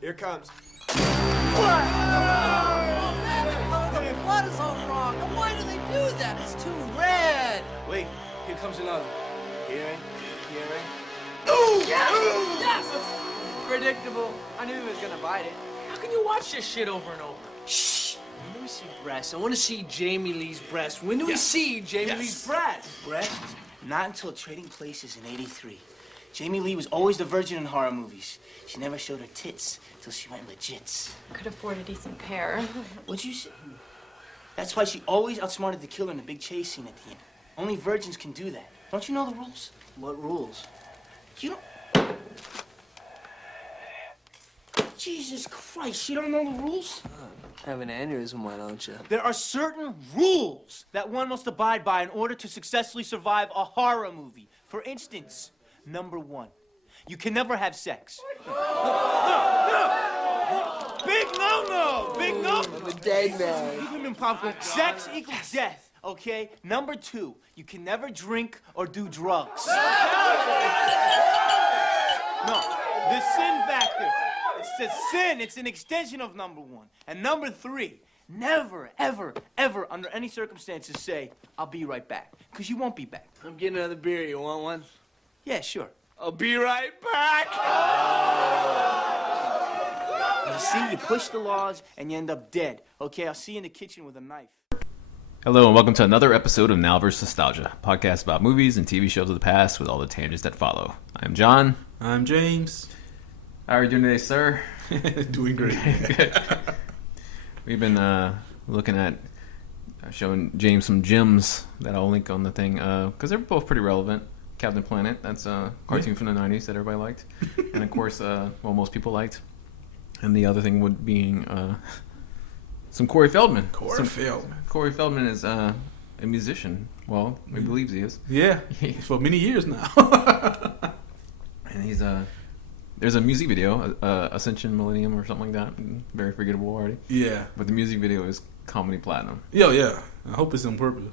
Here comes. What? The blood is all wrong. Why do they do that? It's too red. Wait, here comes another. Hearing. Ooh! Yes! Yes! Predictable. I knew he was gonna bite it. How can you watch this shit over and over? Shh! When do we see breasts? I want to see Jamie Lee's breasts. When do we see Jamie Lee's breasts? Breasts? Not until Trading Places in '83. Jamie Lee was always the virgin in horror movies. She never showed her tits till she went legits. Could afford a decent pair. What'd you say? That's why she always outsmarted the killer in the big chase scene at the end. Only virgins can do that. Don't you know the rules? What rules? You don't... Jesus Christ, you don't know the rules? Have an aneurysm, why don't you? There are certain rules that one must abide by in order to successfully survive a horror movie. For instance, number 1, you can never have sex. Big no-no! Big no! I'm a dead man. Even in popcorn, sex equals death, okay? Number 2, you can never drink or do drugs. No, the sin factor. It's a sin. It's an extension of number 1. And number 3, never, ever, ever, under any circumstances say, I'll be right back. Because you won't be back. I'm getting another beer. You want one? Yeah, sure. I'll be right back. You see, you push the laws and you end up dead. Okay, I'll see you in the kitchen with a knife. Hello and welcome to another episode of Now vs. Nostalgia, a podcast about movies and TV shows of the past with all the tangents that follow. I'm John. I'm James. How are you doing today, sir? Doing great. We've been looking at showing James some gems that I'll link on the thing because they're both pretty relevant. Captain Planet, that's a cartoon from the 90s that everybody liked. And of course, most people liked. And the other thing would being some Corey Feldman. Corey Feldman is a musician. Well, he believes he is. Yeah, for many years now. And he's there's a music video, Ascension Millennium or something like that. Very forgettable already. Yeah. But the music video is comedy platinum. Yeah. I hope it's on purpose.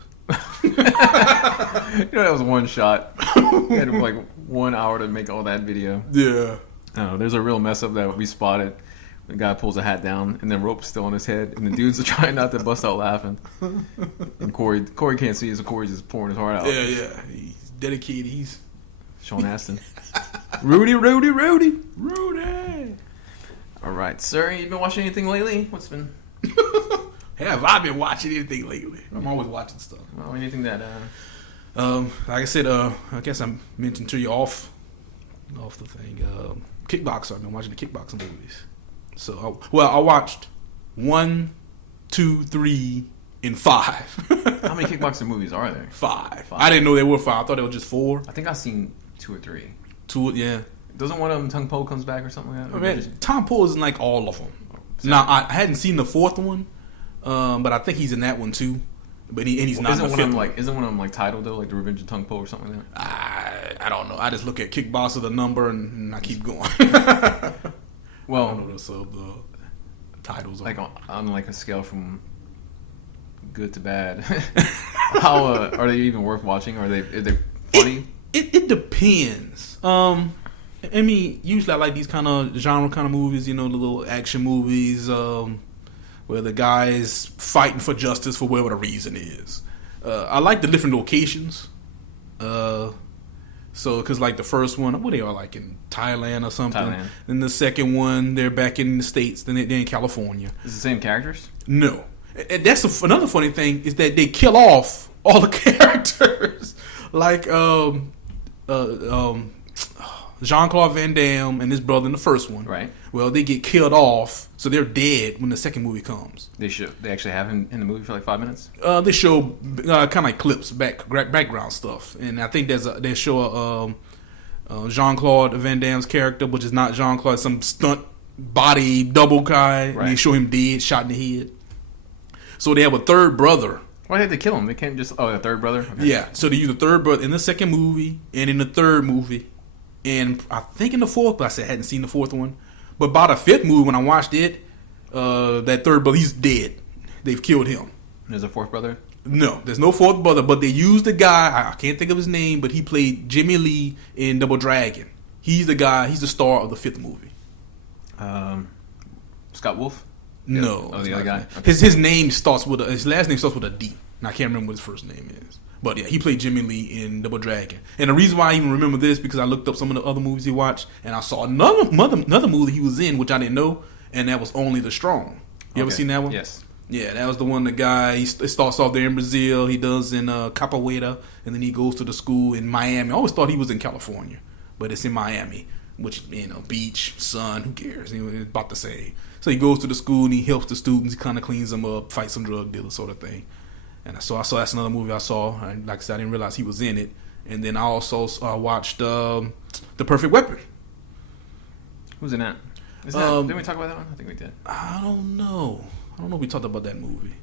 That was one shot. He had like 1 hour to make all that video. Yeah. There's a real mess up that we spotted. The guy pulls a hat down and the rope's still on his head, and the dudes are trying not to bust out laughing. And Corey can't see, so Corey's just pouring his heart out. Yeah. He's dedicated. He's Sean Astin. Rudy. All right, sir. You been watching anything lately? What's been? Have I been watching anything lately? I'm always watching stuff. Well, anything that like I said, I guess I mentioned to you off the thing. Kickboxer. I've been watching the kickboxing movies. So, I watched 1, 2, 3, and 5. How many kickboxing movies are there? 5. I didn't know there were 5. I thought there were just 4. I think I've seen 2 or 3. 2, yeah. Doesn't one of them Tung Po comes back or something like that? Man, Tom Poe is in like all of them. Now, I hadn't seen the 4th one, but I think he's in that one too. But he's not in the 5th one. Isn't one of them like titled though, like The Revenge of Tung Po or something like that? I don't know. I just look at Kickboxer, the number, and I keep going. Well, I don't know the titles. Like on like a scale from good to bad, how are they even worth watching? Are they funny? It depends. I mean, usually I like these kind of genre kind of movies. The little action movies where the guy is fighting for justice for whatever the reason is. I like the different locations. So, because like the first one, what they are like in Thailand or something. Thailand. Then the second one, they're back in the States. Then they're in California. Is it the same characters? No. And that's another funny thing is that they kill off all the characters. Like Jean-Claude Van Damme and his brother in the first one. Right. Well, they get killed off, so they're dead when the second movie comes. They actually have him in the movie for like 5 minutes? They show kind of like clips, background stuff. And I think they show Jean-Claude Van Damme's character, which is not Jean-Claude, some stunt body double guy. Right. And they show him dead, shot in the head. So they have a third brother. Why did they kill him? They can't just... Oh, the third brother? Okay. Yeah, so they use the third brother in the second movie and in the third movie. And I think in the fourth, but I said I hadn't seen the fourth one. But by the 5th movie, when I watched it, that third brother, he's dead. They've killed him. There's a fourth brother? No, there's no fourth brother, but they used the guy, I can't think of his name, but he played Jimmy Lee in Double Dragon. He's the guy, he's the star of the 5th movie. Scott Wolf? No. Oh, the other guy? Okay. His name starts with his last name starts with a D. And I can't remember what his first name is. But yeah, he played Jimmy Lee in Double Dragon. And the reason why I even remember this because I looked up some of the other movies he watched, and I saw another movie he was in, which I didn't know, and that was Only the Strong. You ever seen that one? Yes. Yeah, that was the one. The guy it starts off there in Brazil. He does in Capoeira, and then he goes to the school in Miami. I always thought he was in California, but it's in Miami, which beach, sun, who cares? It's about the same. So he goes to the school and he helps the students. He kind of cleans them up, fights some drug dealers, sort of thing. And so I saw that's another movie I saw. And like I said, I didn't realize he was in it. And then I also watched The Perfect Weapon. Who's in that? Didn't we talk about that one? I think we did. I don't know if we talked about that movie.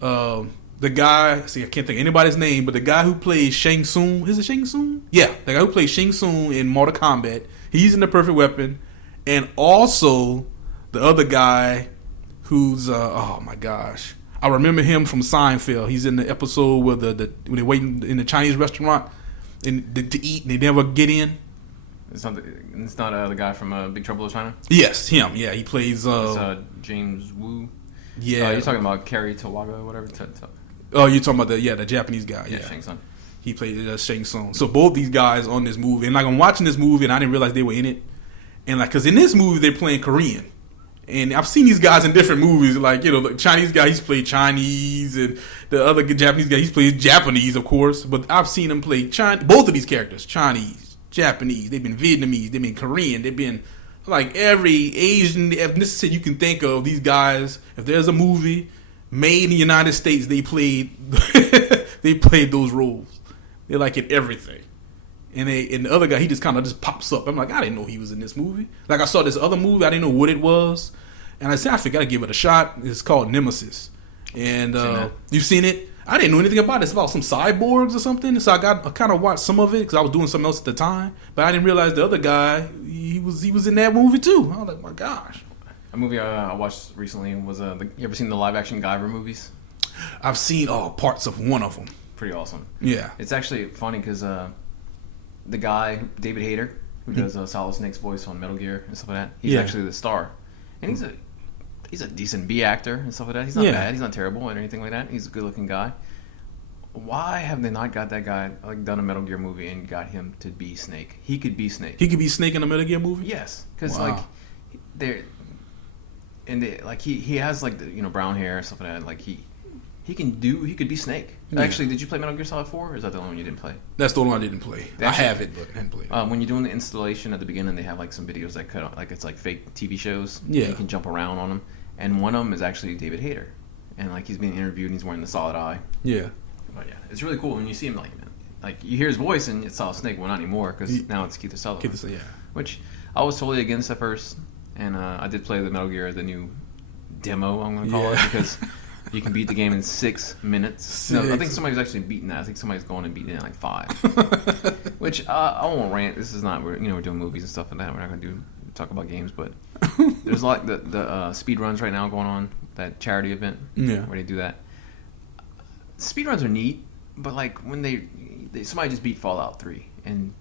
The guy, I can't think of anybody's name, but the guy who plays Shang Tsung, is it Shang Tsung? Yeah, the guy who plays Shang Tsung in Mortal Kombat, he's in The Perfect Weapon. And also, the other guy who's, oh my gosh, I remember him from Seinfeld. He's in the episode where when they're waiting in the Chinese restaurant to eat and they never get in. It's not the guy from Big Trouble in China? Yes, him. Yeah, he plays... James Woo. Yeah. You're talking about Kerry Tawaga or whatever? Oh, you're talking about the Japanese guy. Yeah, Shang Tsung. He played Shang Tsung. So both these guys on this movie. And I'm watching this movie and I didn't realize they were in it. And because in this movie they're playing Korean. And I've seen these guys in different movies. The Chinese guy, he's played Chinese. And the other Japanese guy, he's played Japanese, of course. But I've seen him play both of these characters. Chinese, Japanese. They've been Vietnamese. They've been Korean. They've been every Asian ethnicity you can think of. These guys, if there's a movie made in the United States, they played those roles. They're in everything. And the other guy, he just kind of just pops up. I'm like, I didn't know he was in this movie. I saw this other movie, I didn't know what it was, and I said, I forgot to give it a shot. It's called Nemesis, and you've seen it. I didn't know anything about it. It's about some cyborgs or something. So I kind of watched some of it because I was doing something else at the time, but I didn't realize the other guy he was in that movie too. I was like, my gosh. A movie I watched recently was you ever seen the live action Guyver movies? I've seen parts of one of them. Pretty awesome. Yeah, it's actually funny because the guy David Hayter, who does Solid Snake's voice on Metal Gear and stuff like that, he's actually the star, and he's a decent B actor and stuff like that. He's not bad. He's not terrible or anything like that. He's a good looking guy. Why have they not got that guy done a Metal Gear movie and got him to be Snake? He could be Snake. He could be Snake in a Metal Gear movie. Yes, because he has the brown hair and stuff like that. He could be Snake. Yeah. Actually, did you play Metal Gear Solid 4, or is that the only one you didn't play? That's the only one I didn't play. I have it, but I didn't play it. When you're doing the installation at the beginning, they have some videos that cut out, it's fake TV shows. Yeah. You can jump around on them. And one of them is actually David Hayter. And he's being interviewed and he's wearing the solid eye. Yeah. But yeah, it's really cool when you see him you hear his voice and it's Solid Snake. Well, not anymore because now it's Keith Sutherland. Yeah. Which I was totally against at first. And I did play the Metal Gear, the new demo, I'm going to call it, because you can beat the game in 6 minutes. No, I think somebody's actually beaten that. I think somebody's going and beaten it in 5. Which I won't rant. This is not, we're doing movies and stuff like that. We're not going to talk about games, but there's the speed runs right now going on, that charity event where they do that. Speed runs are neat, but when somebody just beat Fallout 3, and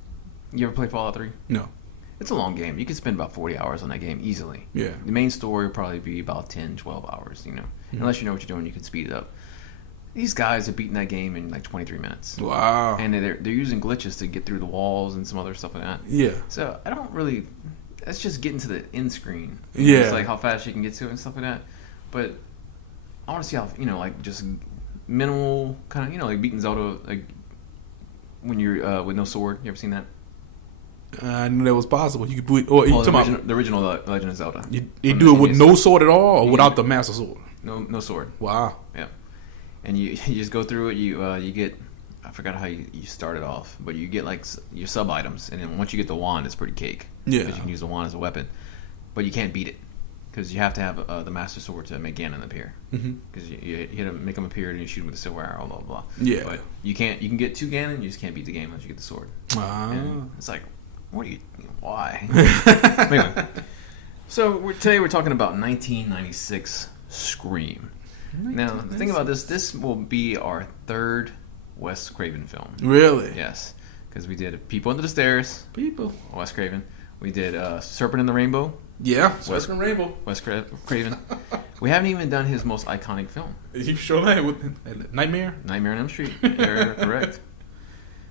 you ever play Fallout 3? No. It's a long game. You can spend about 40 hours on that game easily. Yeah. The main story will probably be about 10, 12 hours, Mm-hmm. Unless you know what you're doing, you can speed it up. These guys are beating that game in 23 minutes. Wow. And they're using glitches to get through the walls and some other stuff like that. Yeah. So I don't really... Let's just get into the end screen. Yeah. It's how fast you can get to it and stuff like that. But I want to see how, just minimal kind of, beating Zelda, when you're with no sword. You ever seen that? I knew that was possible. You could do it, the original Legend of Zelda. You do it with no sword at all, or without the Master Sword? No sword. Wow. Yeah. And you just go through it. You get, I forgot how you started off, but you get your sub items, and then once you get the wand, it's pretty cake. Yeah. Because you can use the wand as a weapon, but you can't beat it because you have to have the Master Sword to make Ganon appear. Because you hit him, make him appear, and you shoot him with a silver arrow, blah blah blah. Yeah. But you can't. You can get 2 Ganon, you just can't beat the game unless you get the sword. And it's why? Anyway, so today we're talking about 1996 Scream. Now, the thing about this will be our 3rd Wes Craven film. Really? Yes, because we did People Under the Stairs. Wes Craven. We did Serpent in the Rainbow. Yeah, Wes Craven. Wes Craven. We haven't even done his most iconic film. You sure that with Nightmare? Nightmare on Elm Street. You're correct.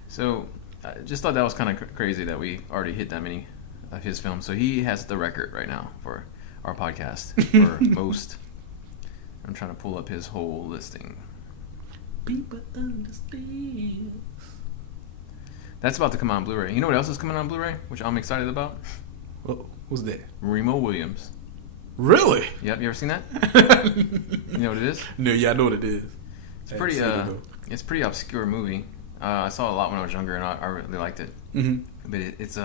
So, I just thought that was kind of crazy that we already hit that many of his films. So he has the record right now for our podcast for most. I'm trying to pull up his whole listing. People understand. That's about to come out on Blu-ray. You know what else is coming out on Blu-ray, which I'm excited about? What's that? Remo Williams. Really? Yep, you ever seen that? You know what it is? No, yeah, I know what it is. It's pretty obscure movie. I saw it a lot when I was younger, and I really liked it. Mm-hmm. But it's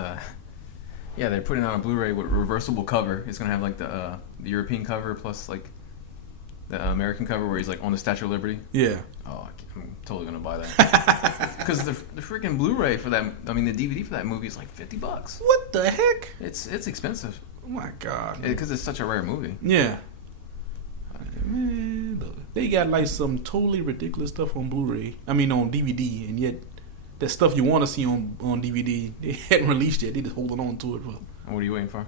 they're putting it out on Blu-ray with a reversible cover. It's gonna have like the European cover plus like the American cover where he's like on the Statue of Liberty. Yeah. Oh, I'm totally gonna buy that because the freaking Blu-ray for that. I mean, the DVD for that movie is like $50. What the heck? It's expensive. Oh my god. Because it's such a rare movie. Yeah. Man, they got like some totally ridiculous stuff on Blu-ray. I mean on DVD, and yet that stuff you want to see on DVD, they hadn't released yet. They just holding on to it for. What are you waiting for?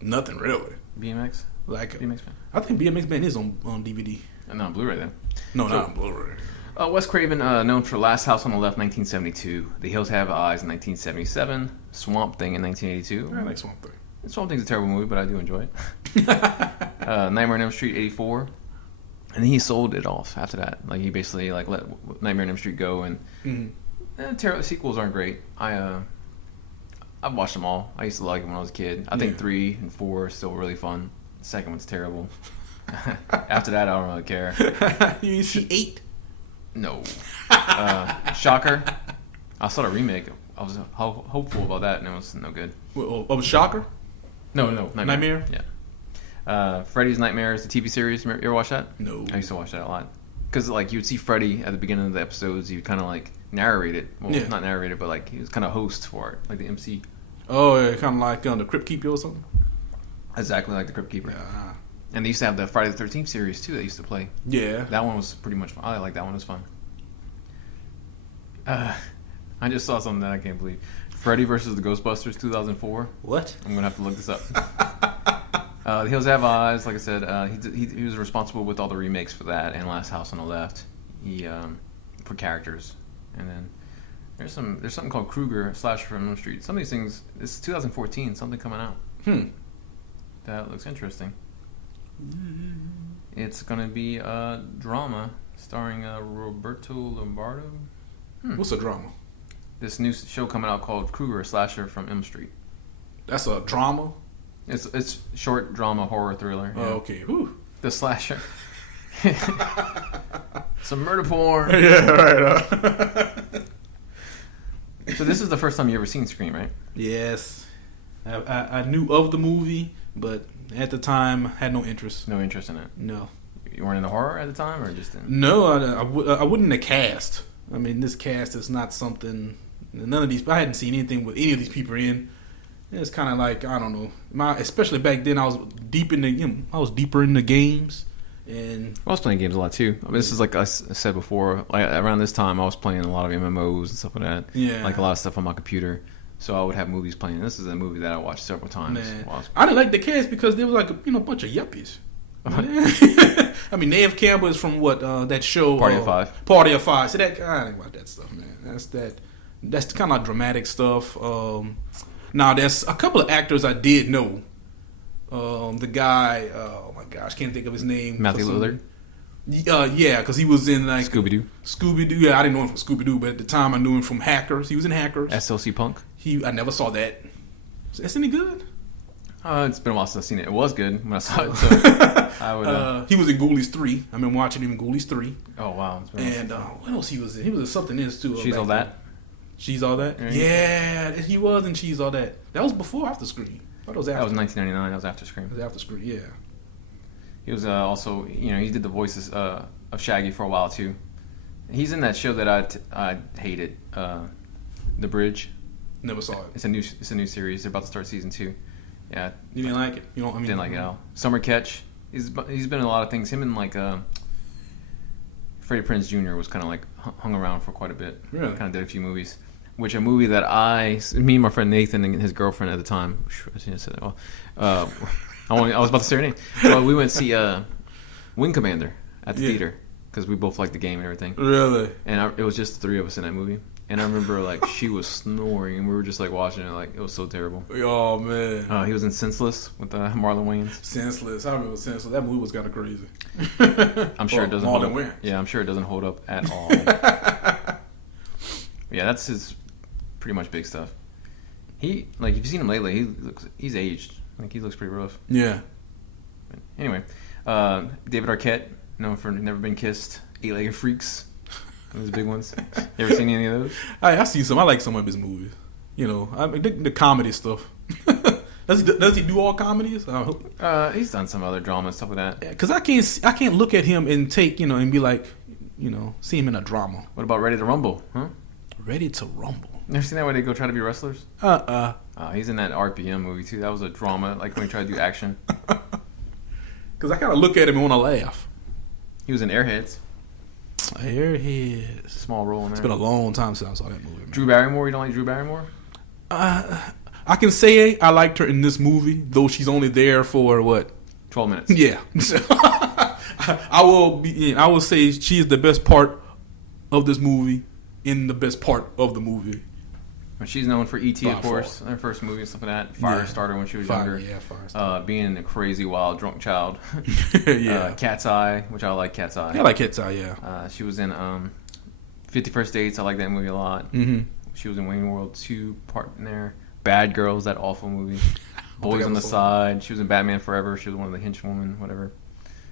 Nothing really. BMX? Like BMX Man? I think BMX Man is on DVD. No, on Blu-ray then. No, not on Blu-ray. Wes Craven, known for Last House on the Left, 1972, The Hills Have Eyes, 1977, Swamp Thing in 1982. I like Swamp Thing. Swamp Thing's a terrible movie, but I do enjoy it. Nightmare on Elm Street, 84. And then he sold it off after that. Like, he basically like let Nightmare on Elm Street go, and sequels aren't great. I've watched them all. I used to like them when I was a kid. I think 3 and 4 are still really fun. The second one's terrible. After that, I don't really care. You see 8? No. Shocker. I saw the remake. I was hopeful about that, and it was no good. Of Shocker? No, Nightmare? Yeah. Freddy's Nightmares, the TV series. You ever watch that? No. I used to watch that a lot. Because, like, you would see Freddy at the beginning of the episodes. You'd kind of, like, narrate it. Well, not narrate it, but, like, he was kind of host for it. Like the MC. Oh, yeah, kind of like the Crypt Keeper or something? Exactly like the Crypt Keeper. Yeah. And they used to have the Friday the 13th series, too, they used to play. Yeah. That one was pretty much fun. I like that one. It was fun. I just saw something that I can't believe. Freddy versus the Ghostbusters, 2004. What? I'm going to have to look this up. The Hills Have Eyes, like I said, he was responsible with all the remakes for that and Last House on the Left. He for characters. And then there's something called Krueger, Slasher from Elm Street. Some of these things, this is 2014, something coming out. That looks interesting. It's going to be a drama starring Roberto Lombardo. What's a drama? This new show coming out called Krueger, Slasher from Elm Street. That's a drama? It's short drama horror thriller. Oh, okay. Whew. The slasher. Some murder porn. Yeah, right. So this is the first time you ever seen Scream, right? Yes. I knew of the movie, but at the time had no interest. No interest in it? No. You weren't into horror at the time, or just in... No, I wouldn't have cast. I mean, this cast is not something... None of these... I hadn't seen anything with any of these people in. It's kind of like, I don't know. Especially back then, I was deeper in the games. And I was playing games a lot, too. I mean, this is like I said before. Like, around this time, I was playing a lot of MMOs and stuff like that. Yeah. Like, a lot of stuff on my computer. So I would have movies playing. This is a movie that I watched several times. Man. I didn't like the cast because they were like a bunch of yuppies. I mean, Neve Campbell is from what that show Party of Five. Party of Five. See that? I didn't watch that stuff, man. That's the kind of dramatic stuff. Now there's a couple of actors I did know. The guy, oh my gosh, can't think of his name. Matthew Lillard. Yeah, because he was in like Scooby-Doo. Scooby-Doo. Yeah, I didn't know him from Scooby-Doo, but at the time I knew him from Hackers. He was in Hackers. SLC Punk. I never saw that. Is that any good? It's been a while since I've seen it. It was good when I saw it. So I would. He was in Ghoulies 3. I've been watching him in Ghoulies 3. Oh wow! And what else he was in? He was in something else too. She's All That. She's All That. Right. Yeah, he was in She's All That. That was before or after Scream. That was 1999. That was after Scream. That was after Scream. Yeah. He was also, he did the voices of Shaggy for a while too. He's in that show that I hated, The Bridge. Never saw it. It's a new series. They're about to start season 2. Yeah. You didn't like it? Didn't like it at all. Summer Catch. He's been in a lot of things. Him and like Freddie Prinze Jr. was kind of like hung around for quite a bit. Really? Kind of did a few movies. which a movie that me and my friend Nathan and his girlfriend at the time, I shouldn't say that. Well, I was about to say her name. Well, we went to see Wing Commander at the theater because we both liked the game and everything. Really? And it was just the three of us in that movie. And I remember like she was snoring and we were just like watching it like it was so terrible. Oh man. He was in Senseless with Marlon Wayans. Senseless. I remember Senseless. That movie was kind of crazy. I'm sure it doesn't hold up. Yeah, I'm sure it doesn't hold up at all. Yeah, that's his pretty much big stuff. He if you've seen him lately, he's aged. Like he looks pretty rough. Yeah. But anyway, David Arquette, known for Never Been Kissed, Eight-Legged Freaks. Those big ones. You ever seen any of those? I see some. I like some of his movies. You know, I mean, the comedy stuff. Does he do all comedies? He's done some other drama and stuff like that. Yeah, because I can't look at him and take and be like, see him in a drama. What about Ready to Rumble? Huh? Ready to Rumble. You ever seen that where they go try to be wrestlers? He's in that RPM movie too. That was a drama, like when he tried to do action. Because I kind of look at him and want to laugh. He was in Airheads. Airheads. Small role in there. It's been a long time since I saw that movie. Man. Drew Barrymore. You don't like Drew Barrymore? I can say I liked her in this movie, though she's only there for what? 12 minutes. Yeah. I will say she is the best part of this movie in the best part of the movie. She's known for E.T., of course, her first movie and stuff like that. Firestarter when she was younger. Yeah, Firestarter. Being a crazy, wild, drunk child. Yeah. Cat's Eye, which I like Cat's Eye. I like Cat's Eye, yeah. She was in 50 First Dates. I like that movie a lot. Mm-hmm. She was in Wayne World 2 part in there. Bad Girls, that awful movie. Boys on the Side. She was in Batman Forever. She was one of the henchwomen, whatever.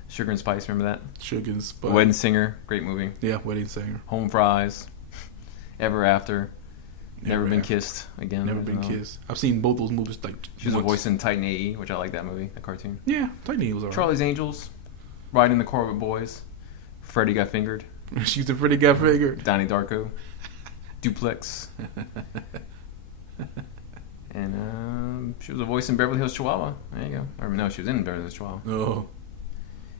Sugar and Spice, remember that? Sugar and Spice. The Wedding Singer, great movie. Yeah, Wedding Singer. Home Fries. Ever After. Never Been Kissed again. Never Been Kissed. I've seen both those movies she was a voice in Titan AE, which I like that movie, the cartoon. Yeah, Titan AE was alright. Charlie's Angels, Riding the Corvette Boys, Freddie Got Fingered. She's a pretty guy figure. Donnie Darko, Duplex, and she was a voice in Beverly Hills Chihuahua. There you go. Or no, she was in Beverly Hills Chihuahua. Oh.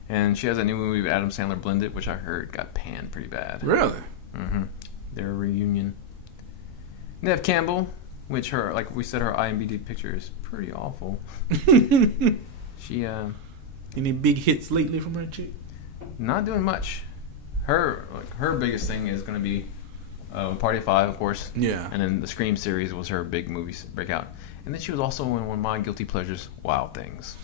And she has a new movie with Adam Sandler, Blended, which I heard got panned pretty bad. Really? Mm-hmm. Their reunion. Nev Campbell, which like we said, her IMDb picture is pretty awful. She any big hits lately from her chick? Not doing much. Her biggest thing is going to be Party of Five, of course. Yeah. And then the Scream series was her big movie breakout. And then she was also in one of my guilty pleasures, Wild Things.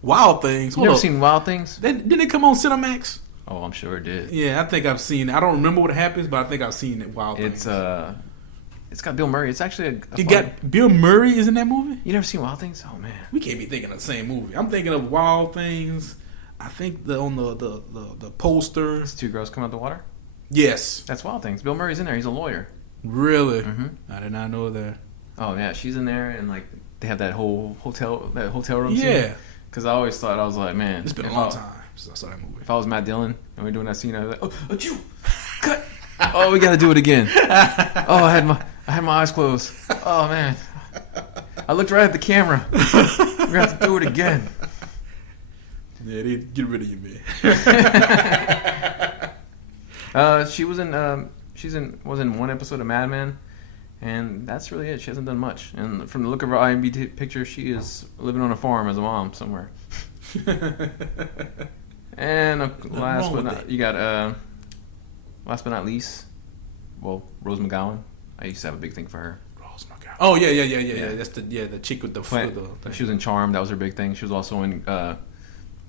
Wild Things? You never seen Wild Things? Didn't it come on Cinemax? Oh, I'm sure it did. Yeah, I think I've seen it. I don't remember what happens, but I think I've seen it. Wild Things. It's got Bill Murray. It's actually got Bill Murray is in that movie? You never seen Wild Things? Oh, man. We can't be thinking of the same movie. I'm thinking of Wild Things. I think on the poster. It's two girls come out the water? Yes. That's Wild Things. Bill Murray's in there. He's a lawyer. Really? Mm-hmm. I did not know that. Oh, yeah. She's in there, and like they have that whole hotel room scene. Yeah. Because I always thought, I was like, man. It's been a long time since I saw that movie. If I was Matt Dillon and we were doing that scene, I was like, oh, you cut. Oh, we got to do it again. Oh, I had my eyes closed. Oh, man. I looked right at the camera. We're going to have to do it again. Yeah, they get rid of you, man. She was in one episode of Mad Men, and that's really it. She hasn't done much. And from the look of her IMDb picture, she is living on a farm as a mom somewhere. And last but not least, Rose McGowan. I used to have a big thing for her. Rose McGowan. Oh yeah. That's the chick with the She was in Charmed. That was her big thing. She was also in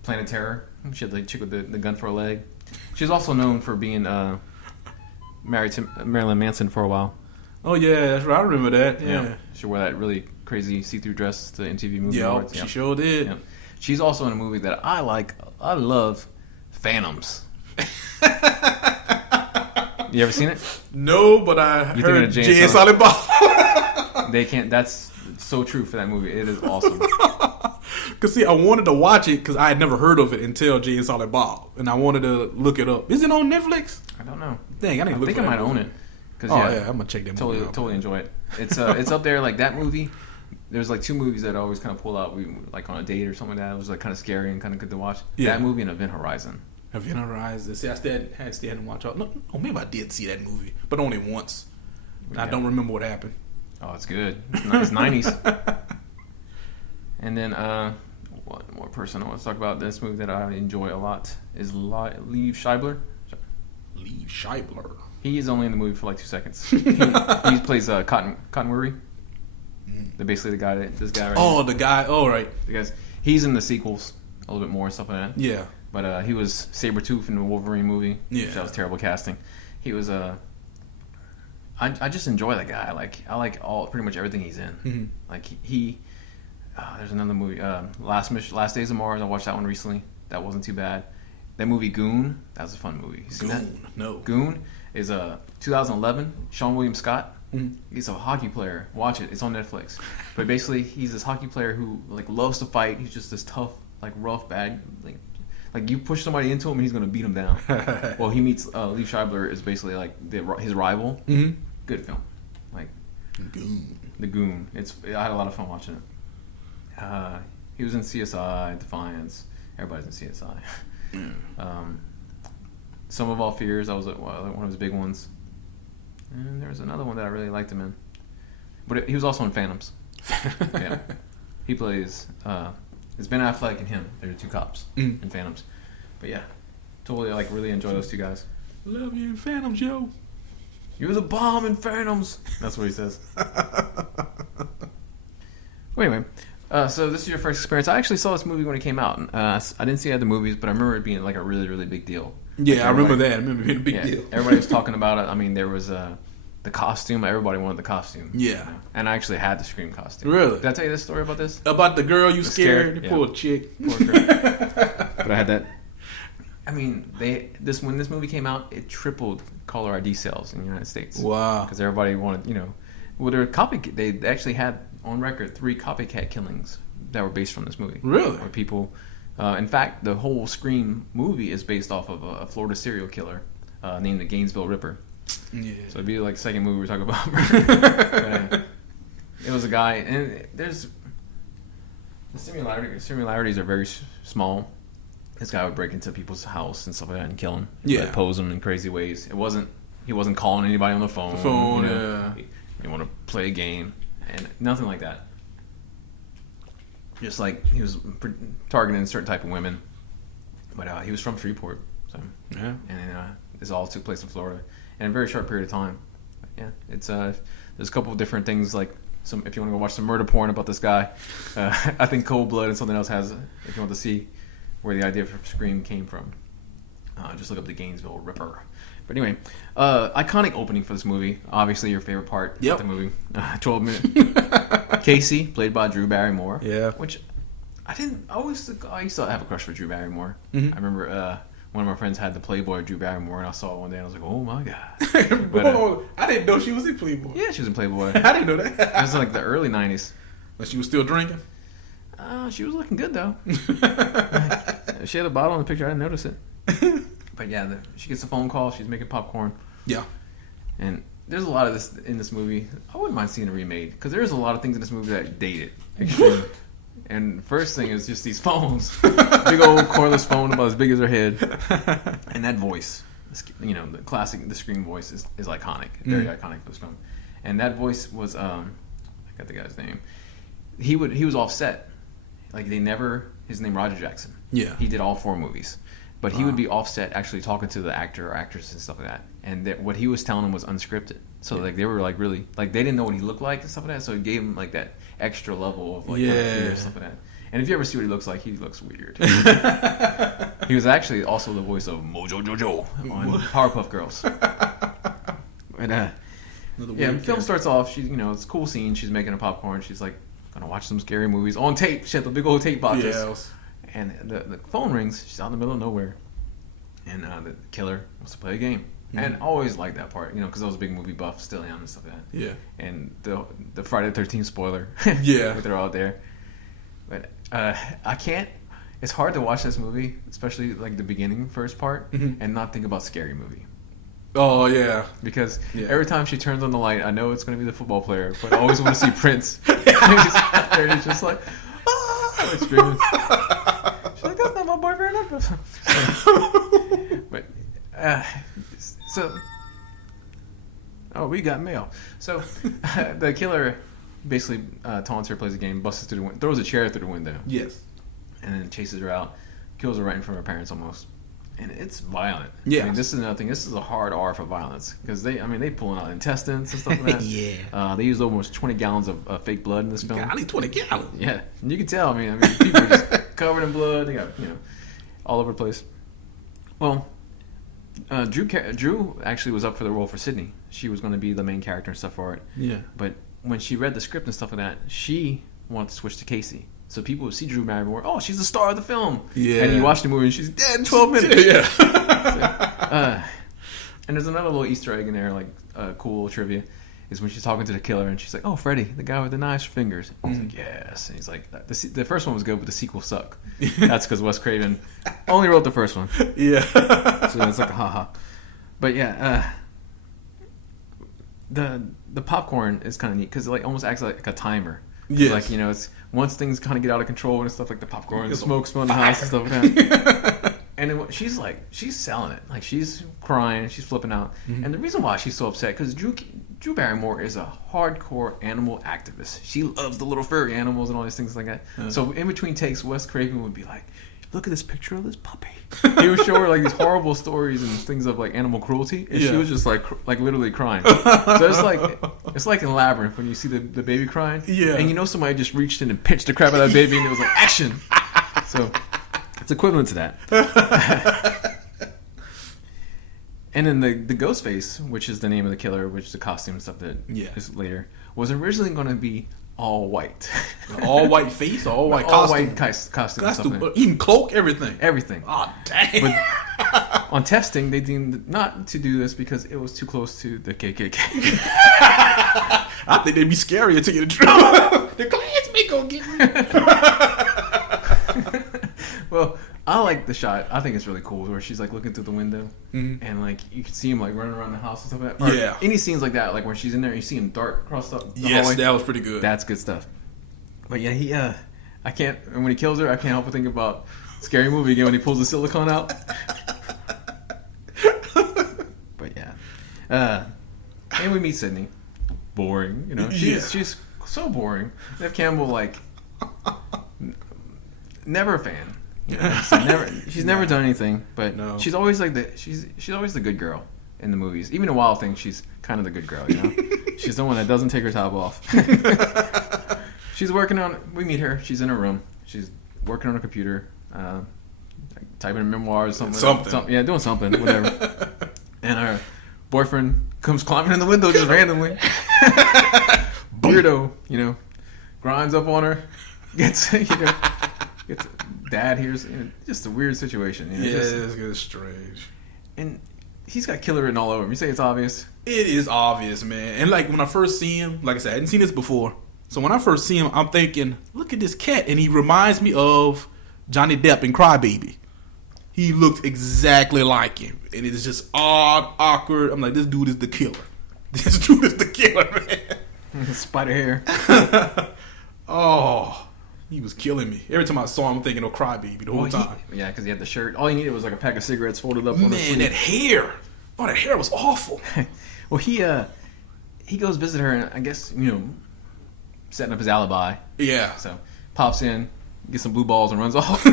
Planet Terror. She had the chick with the gun for a leg. She's also known for being married to Marilyn Manson for a while. Oh yeah, that's right. I remember that. Yeah. She wore that really crazy see-through dress to MTV Movie Awards. She sure did. Yep. She's also in a movie that I like. I love, Phantoms. You ever seen it? No, but I heard Jay and Silent Bob. They can't. That's so true for that movie. It is awesome. Cause see, I wanted to watch it because I had never heard of it until Jay and Silent Bob, and I wanted to look it up. Is it on Netflix? I don't know. Dang, I think I might own it. Yeah, I'm gonna check that movie out. Totally enjoy it. It's up there like that movie. There's like two movies that I always kind of pull out. We like on a date or something like that. It was like kind of scary and kind of good to watch. Yeah. That movie and Event Horizon. Event Horizon. See, I still hadn't watched all. No, maybe I did see that movie, but only once. I don't remember what happened. Oh, it's good. It's 90s. And then one more person I want to talk about this movie that I enjoy a lot is Liev Schreiber. Liev Schreiber. He is only in the movie for like 2 seconds. He plays Cotton Weary. Basically the guy this guy right Oh, here. the guy. Oh, right. He's in the sequels a little bit more, stuff like that. Yeah. But he was Sabretooth in the Wolverine movie. Yeah. That was terrible casting. He was I just enjoy that guy. I like pretty much everything he's in. Mm-hmm. Like he there's another movie, Last Days of Mars. I watched that one recently. That wasn't too bad. That movie Goon, that was a fun movie. You seen that? No. Goon is 2011. Sean William Scott. Mm-hmm. He's a hockey player. Watch it. It's on Netflix. But basically, he's this hockey player who loves to fight. He's just this tough, rough, bad. Like you push somebody into him, and he's gonna beat him down. Well, he meets Liev Schreiber is basically his rival. Mm-hmm. Good film. Goon. The Goon. I had a lot of fun watching it. He was in CSI, Defiance. Everybody's in CSI. Some of All Fears. That was one of his big ones. And there was another one that I really liked him in. But he was also in Phantoms. Yeah. He plays... it's Ben Affleck and him. They're the two cops in Phantoms. But yeah. Totally, really enjoy those two guys. Love you in Phantoms, yo. You're the bomb in Phantoms. That's what he says. Well, anyway, so this is your first experience. I actually saw this movie when it came out. I didn't see it at the movies, but I remember it being a really, really big deal. Yeah, I remember that. I remember it being a big deal. Everybody was talking about it. I mean, there was the costume. Everybody wanted the costume. Yeah. You know? And I actually had the Scream costume. Really? Did I tell you this story about this? About the girl you scared? Yeah. Poor chick. Poor girl. But I had that. I mean, when this movie came out, it tripled caller ID sales in the United States. Wow. Because everybody wanted, well, they actually had on record 3 copycat killings that were based from this movie. Really? Where people, in fact, the whole Scream movie is based off of a Florida serial killer named the Gainesville Ripper. Yeah. So it'd be like the second movie we're talking about. But, it was a guy, and the similarities are very small. This guy would break into people's house and stuff like that and kill them. Yeah. Pose them in crazy ways. He wasn't calling anybody on the phone. Yeah. He want to play a game and nothing like that. Just like he was targeting a certain type of women. But he was from Freeport, so Yeah. and this all took place in Florida in a very short period of time. But yeah, it's there's a couple of different things if you want to go watch some murder porn about this guy. I think Cold Blood and something else has if you want to see where the idea for Scream came from. Just look up the Gainesville Ripper. But anyway, iconic opening for this movie. Obviously, your favorite part of the movie. 12 minutes. Casey, played by Drew Barrymore. Yeah. Which I used to have a crush for Drew Barrymore. Mm-hmm. I remember one of my friends had the Playboy Drew Barrymore, and I saw it one day, and I was like, oh my god. But, I didn't know she was in Playboy. yeah, she was in Playboy. I didn't know that. It was like the early 90s. But she was still drinking? She was looking good, though. She had a bottle in the picture. I didn't notice it. But yeah, she gets a phone call. She's making popcorn. Yeah. And there's a lot of this in this movie. I wouldn't mind seeing it remade because there's a lot of things in this movie that date it extremely. And first thing is just these phones. Big old cordless phone about as big as her head. And that voice. The classic, the Scream voice is iconic. Very iconic for this film. And that voice was, I got the guy's name. He was offset. His name Roger Jackson. Yeah. He did all 4 movies. But he would be offset actually talking to the actor or actress and stuff like that. And what he was telling them was unscripted. So they were really, they didn't know what he looked like and stuff like that. So it gave him that extra level of fear and stuff like that. And if you ever see what he looks like, he looks weird. He was actually also the voice of Mojo Jojo on Powerpuff Girls. And the film starts off, it's a cool scene. She's making a popcorn. She's gonna watch some scary movies on tape. She had the big old tape boxes. Yes. And the phone rings. She's out in the middle of nowhere. And the killer wants to play a game. Mm-hmm. And I always liked that part, because I was a big movie buff, still am and stuff like that. Yeah. And the Friday the 13th spoiler. Yeah. But they're all there. But I can't. It's hard to watch this movie, especially the beginning first part, and not think about Scary Movie. Oh, yeah. Because every time she turns on the light, I know it's going to be the football player, but I always want to see Prince. And he's just screaming. She's like, that's not my boyfriend. But, we got mail. So the killer basically taunts her, plays a game, busts through the window, throws a chair through the window. Yes. And then chases her out, kills her right in front of her parents almost. And it's violent. Yeah. I mean, this is another thing. This is a hard R for violence because they pulling out intestines and stuff like that. Yeah. They used almost 20 gallons of fake blood in this film. Golly, 20 gallons. Yeah, and you can tell. I mean, people are just covered in blood. They got all over the place. Well, Drew actually was up for the role for Sydney. She was going to be the main character and stuff for it. Yeah. But when she read the script and stuff like that, she wanted to switch to Casey. So people would see Drew Barrymore. Oh, she's the star of the film. Yeah. And you watch the movie and she's dead in 12 minutes. Yeah. And there's another little Easter egg in there, like cool trivia, is when she's talking to the killer and she's like, "Oh, Freddie, the guy with the nice fingers." And he's like, "Yes." And he's like, "The first one was good, but the sequel sucked." That's because Wes Craven only wrote the first one. Yeah. So it's like a haha. But yeah, the popcorn is kind of neat because it like almost acts like a timer. Yes. Like it's once things kind of get out of control and stuff like the popcorn, the smoke smelling the house and stuff like that. And then she's selling it. Like she's crying, she's flipping out. Mm-hmm. And the reason why she's so upset because Drew Barrymore is a hardcore animal activist. She loves the little furry animals and all these things like that. So in between takes, Wes Craven would be like, "Look at this picture of this puppy." He would show her like these horrible stories and things of like animal cruelty, and she was just like literally crying. So it's like in Labyrinth when you see the baby crying, and somebody just reached in and pinched the crap out of that baby, and it was like action. So it's equivalent to that. And then the ghost face, which is the name of the killer, which is the costume and stuff that is later, was originally going to be all white. All white face, all white all costume. white costume. Even cloak, everything. Everything. Oh, dang. But on testing, they deemed not to do this because it was too close to the KKK. I think they'd be scarier to get a truth. The Klansmen gonna get me. Well, I like the shot. I think it's really cool where she's like looking through the window and like you can see him like running around the house and stuff like that. Or any scenes like that, like when she's in there, you see him dart across the hallway. That was pretty good. That's good stuff. But yeah, I can't. And when he kills her, I can't help but think about Scary Movie again when he pulls the silicone out. But yeah, and we meet Sydney. Boring, she's so boring. Nev Campbell never a fan. She's never done anything, but she's always like she's always the good girl in the movies. Even in Wild Things, she's kind of the good girl. She's the one that doesn't take her top off. She's working on. We meet her. She's in her room. She's working on a computer, typing in memoirs, something. Yeah, doing something, whatever. And her boyfriend comes climbing in the window just randomly. Weirdo, grinds up on her. Gets dad hears just a weird situation. It's strange. And he's got killer written all over him. You say it's obvious? It is obvious, man. And when I first see him, like I said, I hadn't seen this before. So when I first see him, I'm thinking, look at this cat. And he reminds me of Johnny Depp in Crybaby. He looks exactly like him. And it is just odd, awkward. I'm like, this dude is the killer. This dude is the killer, man. Spider hair. Oh, he was killing me. Every time I saw him, I'm thinking of Crybaby the whole time. Yeah, because he had the shirt. All he needed was like a pack of cigarettes folded up on the sleeve. Man, that hair. Oh, that hair was awful. Well, he goes visit her, and I guess, setting up his alibi. Yeah. So, pops in, gets some blue balls, and runs off.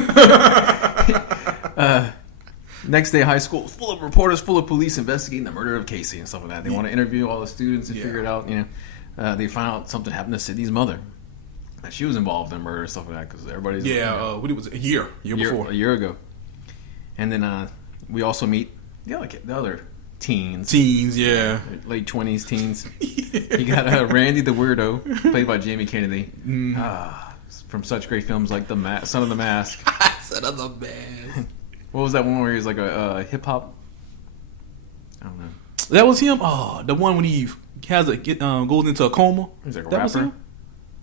Next day, high school full of reporters, full of police investigating the murder of Casey and stuff like that. They want to interview all the students and figure it out. They find out something happened to Sydney's mother. That she was involved in murder and stuff like that because everybody's what it was a year before, a year ago. And then we also meet the other teens, late 20s teens. You got Randy the weirdo, played by Jamie Kennedy, from such great films like Son of the Mask. Son of the Mask. What was that one where he was like a hip hop? I don't know. That was him. Oh, the one when he has goes into a coma. He's like a that rapper. Was him?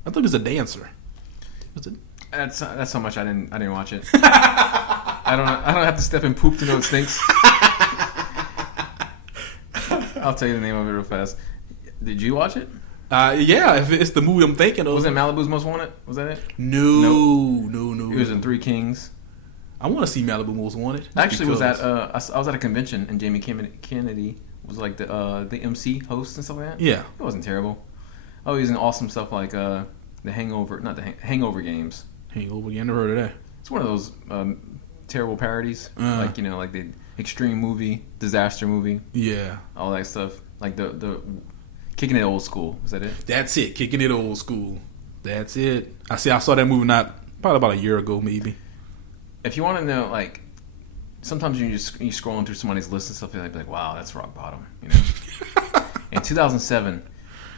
I thought he was a dancer. Was it? That's how much I didn't watch it. I don't have to step in poop to know it stinks. I'll tell you the name of it real fast. Did you watch it? Yeah, if it's the movie I'm thinking of. Was it Malibu's Most Wanted? Was that it? No. He was in Three Kings. I want to see Malibu Most Wanted. Actually, I was at a convention and Jamie Kennedy was like the MC host and stuff like that. Yeah. It wasn't terrible. Oh, he's in awesome stuff like the Hangover, not the Hangover games. Hangover, you never heard of that. It's one of those terrible parodies, like like the extreme movie, disaster movie. Yeah. All that stuff, like the Kicking It Old School. Was that it? That's it. Kicking It Old School. That's it. I saw that movie probably about a year ago, maybe. If you want to know, like, sometimes you scrolling through somebody's list and stuff, you're like, wow, that's rock bottom. You know. In 2007,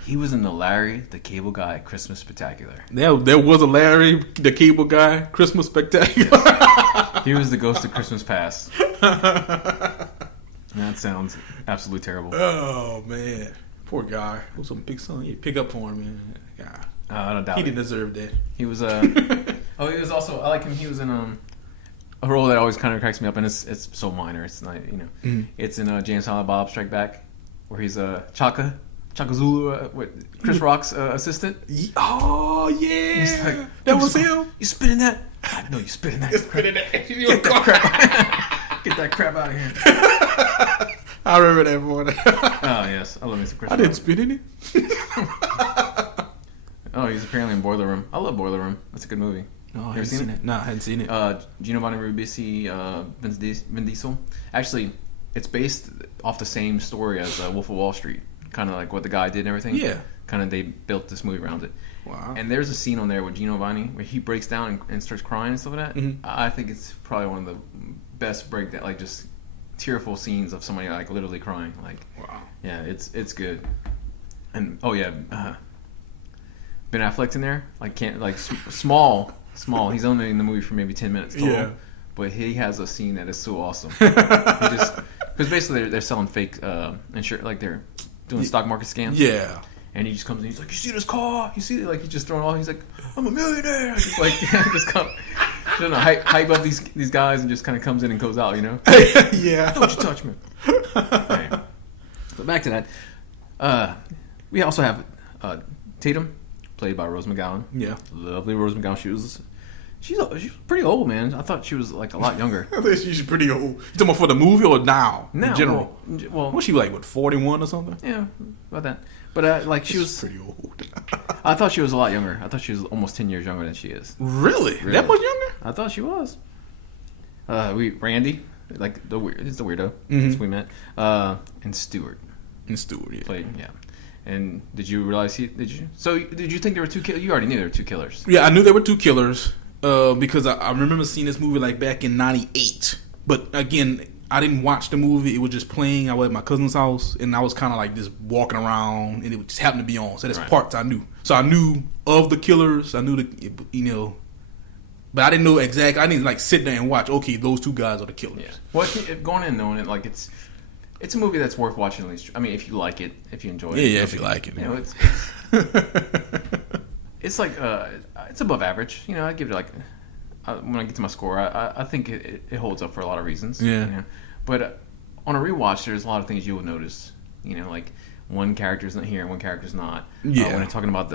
he was in the Larry the Cable Guy Christmas Spectacular. There was a Larry the Cable Guy Christmas Spectacular. He was the ghost of Christmas Past. That sounds absolutely terrible. Oh man, poor guy. It was a big son. You pick up for him, man. God. I don't doubt He it. didn't deserve that. He was he was also, I like him. He was in a role that always kind of cracks me up, and it's so minor. It's not, you know. Mm-hmm. It's in James Silent Bob Strike Back, where he's Chaka Zulu, with Chris Rock's assistant. Oh yeah, He's like, that was him. You spitting that? I know you spitting that. Get Get that crap. Get that crap out of here. I remember that morning. Oh yes, I love me some Chris I Rock. didn't spit in it. Oh, he's apparently in Boiler Room. I love Boiler Room. That's a good movie. No, I You ever hadn't seen seen it? it. No, I hadn't seen it. Giovanni Ribisi, Vin Diesel. Actually, it's based off the same story as Wolf of Wall Street. Kind of like what the guy did and everything. Yeah. Kind of they built this movie around it. Wow. And there's a scene on there with Giovanni where he breaks down and starts crying and stuff like that. Mhm. I think it's probably one of the best breakdown, like just tearful scenes of somebody like literally crying. Like, Wow. yeah, it's good. And oh yeah, Ben Affleck's in there. Like small. He's only in the movie for maybe 10 minutes total. Yeah. But he has a scene that is so awesome. Because basically they're selling fake insurance, like they're doing stock market scams. Yeah. And he just comes in. He's like, "You see this car? You see it?" Like he's just throwing off. He's like, "I'm a millionaire." Just like just come, hype up these guys, and just kind of comes in and goes out. You know? Yeah. Don't you touch me. Right. But back to that. We also have Tatum, played by Rose McGowan. Yeah. Lovely Rose McGowan. She's pretty old, man. I thought she was like a lot younger. I think she's pretty old. You talking about for the movie or now? In general? Well, Was she like, what, 41 or something? yeah, about that. But like she was pretty old. I thought she was a lot younger. I thought she was almost 10 years younger than she is. Really? Really? That much younger? I thought she was. Randy, like he's the weirdo. Mhm. That's we met. And Stewart And Stewart, yeah. played, yeah. And did you realize did you think there were two killers? You already knew there were two killers. Yeah, I knew there were two killers because I remember seeing this movie like back in '98. But again, I didn't watch the movie. It was just playing. I was at my cousin's house, and I was kind of like just walking around, and it just happened to be on. So there's parts I knew. So I knew of the killers. I knew but I didn't know exactly. I didn't like sit there and watch. Okay, those two guys are the killers. Yeah. Well, if going in knowing it, like it's a movie that's worth watching at least. I mean, if you like it, if you enjoy it. Yeah, if you like it. You know, it's like it's above average. You know, I give it like when I get to my score, I think it holds up for a lot of reasons. Yeah. You know? But on a rewatch, there's a lot of things you will notice. You know, like one character's not here and one character's not. Yeah. When they're talking about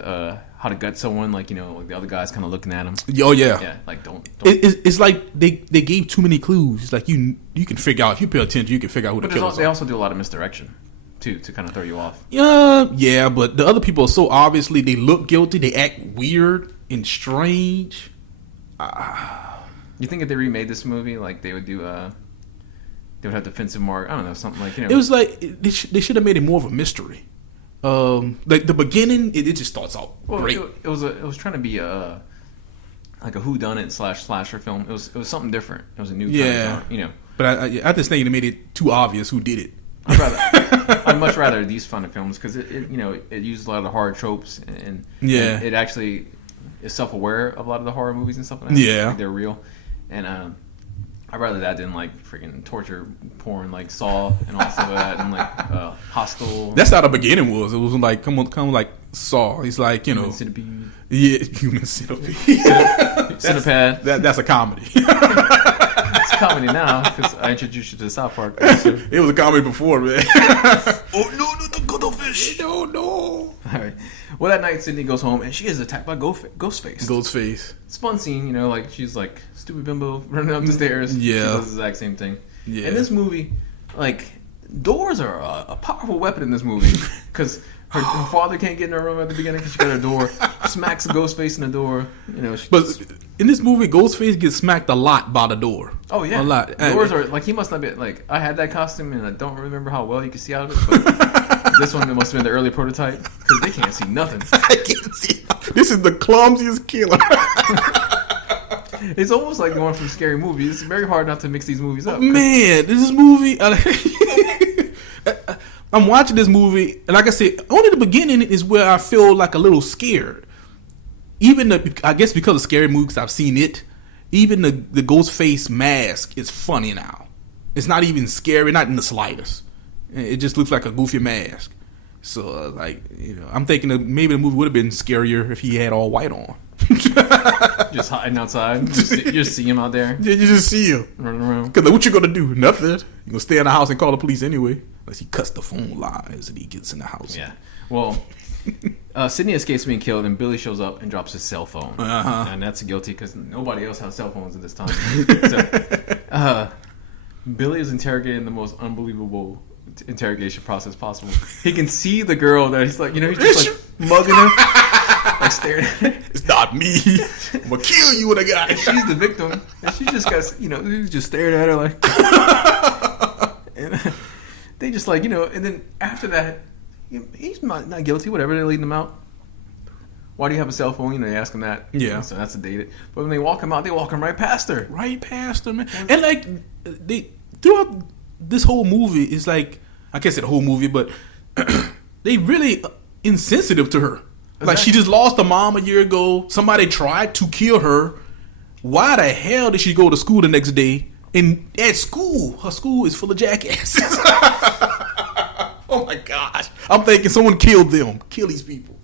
how to gut someone, like like the other guy's kind of looking at him. Oh yeah. Yeah. Like don't. It's like they gave too many clues. It's like you can figure out if you pay attention, you can figure out who the killers They are. also do a lot of misdirection, too, to kind of throw you off. Yeah, but the other people are so obviously they look guilty. They act weird and strange. You think if they remade this movie, like they would do they would have defensive mark. I don't know, something like It was like they should have made it more of a mystery. Like the beginning, it just starts out great. It was trying to be like a whodunit / slasher film. It was something different. It was a new kind of genre, you know. But I just think they made it too obvious who did it. I'd much rather these kind of films because it uses a lot of the horror tropes and it actually is self-aware of a lot of the horror movies and stuff like that. Yeah, like they're real, and I'd rather that than like freaking torture porn like Saw and all stuff like that and like Hostel. That's how the beginning was. It was like come like Saw. He's like Human Centipede. Yeah, Human Centipede. Centipede. That's a comedy. It's a comedy now because I introduced you to the South Park episode. It was a comedy before, man. Oh no, the cuttlefish! No. All right. Well, that night Sydney goes home and she is attacked by Ghostface. Ghostface. It's a fun scene, like she's like stupid bimbo running up the stairs. Yeah. She does the exact same thing. Yeah. And this movie, like doors are a powerful weapon in this movie because her father can't get in her room at the beginning because she got her door, smacks the Ghostface in the door. You know, but in this movie, Ghostface gets smacked a lot by the door. Oh yeah, a lot. Doors are like he must not be like I had that costume and I don't remember how well you can see out of it. But this one must have been the early prototype because they can't see nothing. I can't see. This is the clumsiest killer. It's almost like going from scary movies. It's very hard not to mix these movies up. Man, this movie. I'm watching this movie, and like I said, only the beginning is where I feel like a little scared. Even I guess because of scary movies, I've seen it. Even the Ghostface mask is funny now. It's not even scary, not in the slightest. It just looks like a goofy mask. So, like, you know, I'm thinking that maybe the movie would have been scarier if he had all white on. Just hiding outside. You just see him out there. Yeah, you just see him running around. Because like, what you gonna do? Nothing. You gonna stay in the house and call the police anyway. Unless he cuts the phone lines and he gets in the house. Yeah. Well, Sidney escapes being killed, and Billy shows up and drops his cell phone. And that's guilty because nobody else has cell phones at this time. So, Billy is interrogated in the most unbelievable interrogation process possible. He can see the girl that he's like, you know, he's just like mugging her, like staring at her. It's not me. I'm gonna kill you when I got it. She's the victim, and she just got, you know, he's just staring at her like. And they just like, you know, and then after that, he's not guilty. Whatever, they're leading him out. Why do you have a cell phone? You know, they ask him that. Yeah. So that's a dated. But when they walk him out, they walk him right past her. Right past her, man. And like they throughout this whole movie is like, I can't say the whole movie, but they really insensitive to her. Exactly. Like she just lost a mom a year ago. Somebody tried to kill her. Why the hell did she go to school the next day? And at school, her school is full of jackasses. Oh my gosh! I'm thinking someone killed them. Kill these people.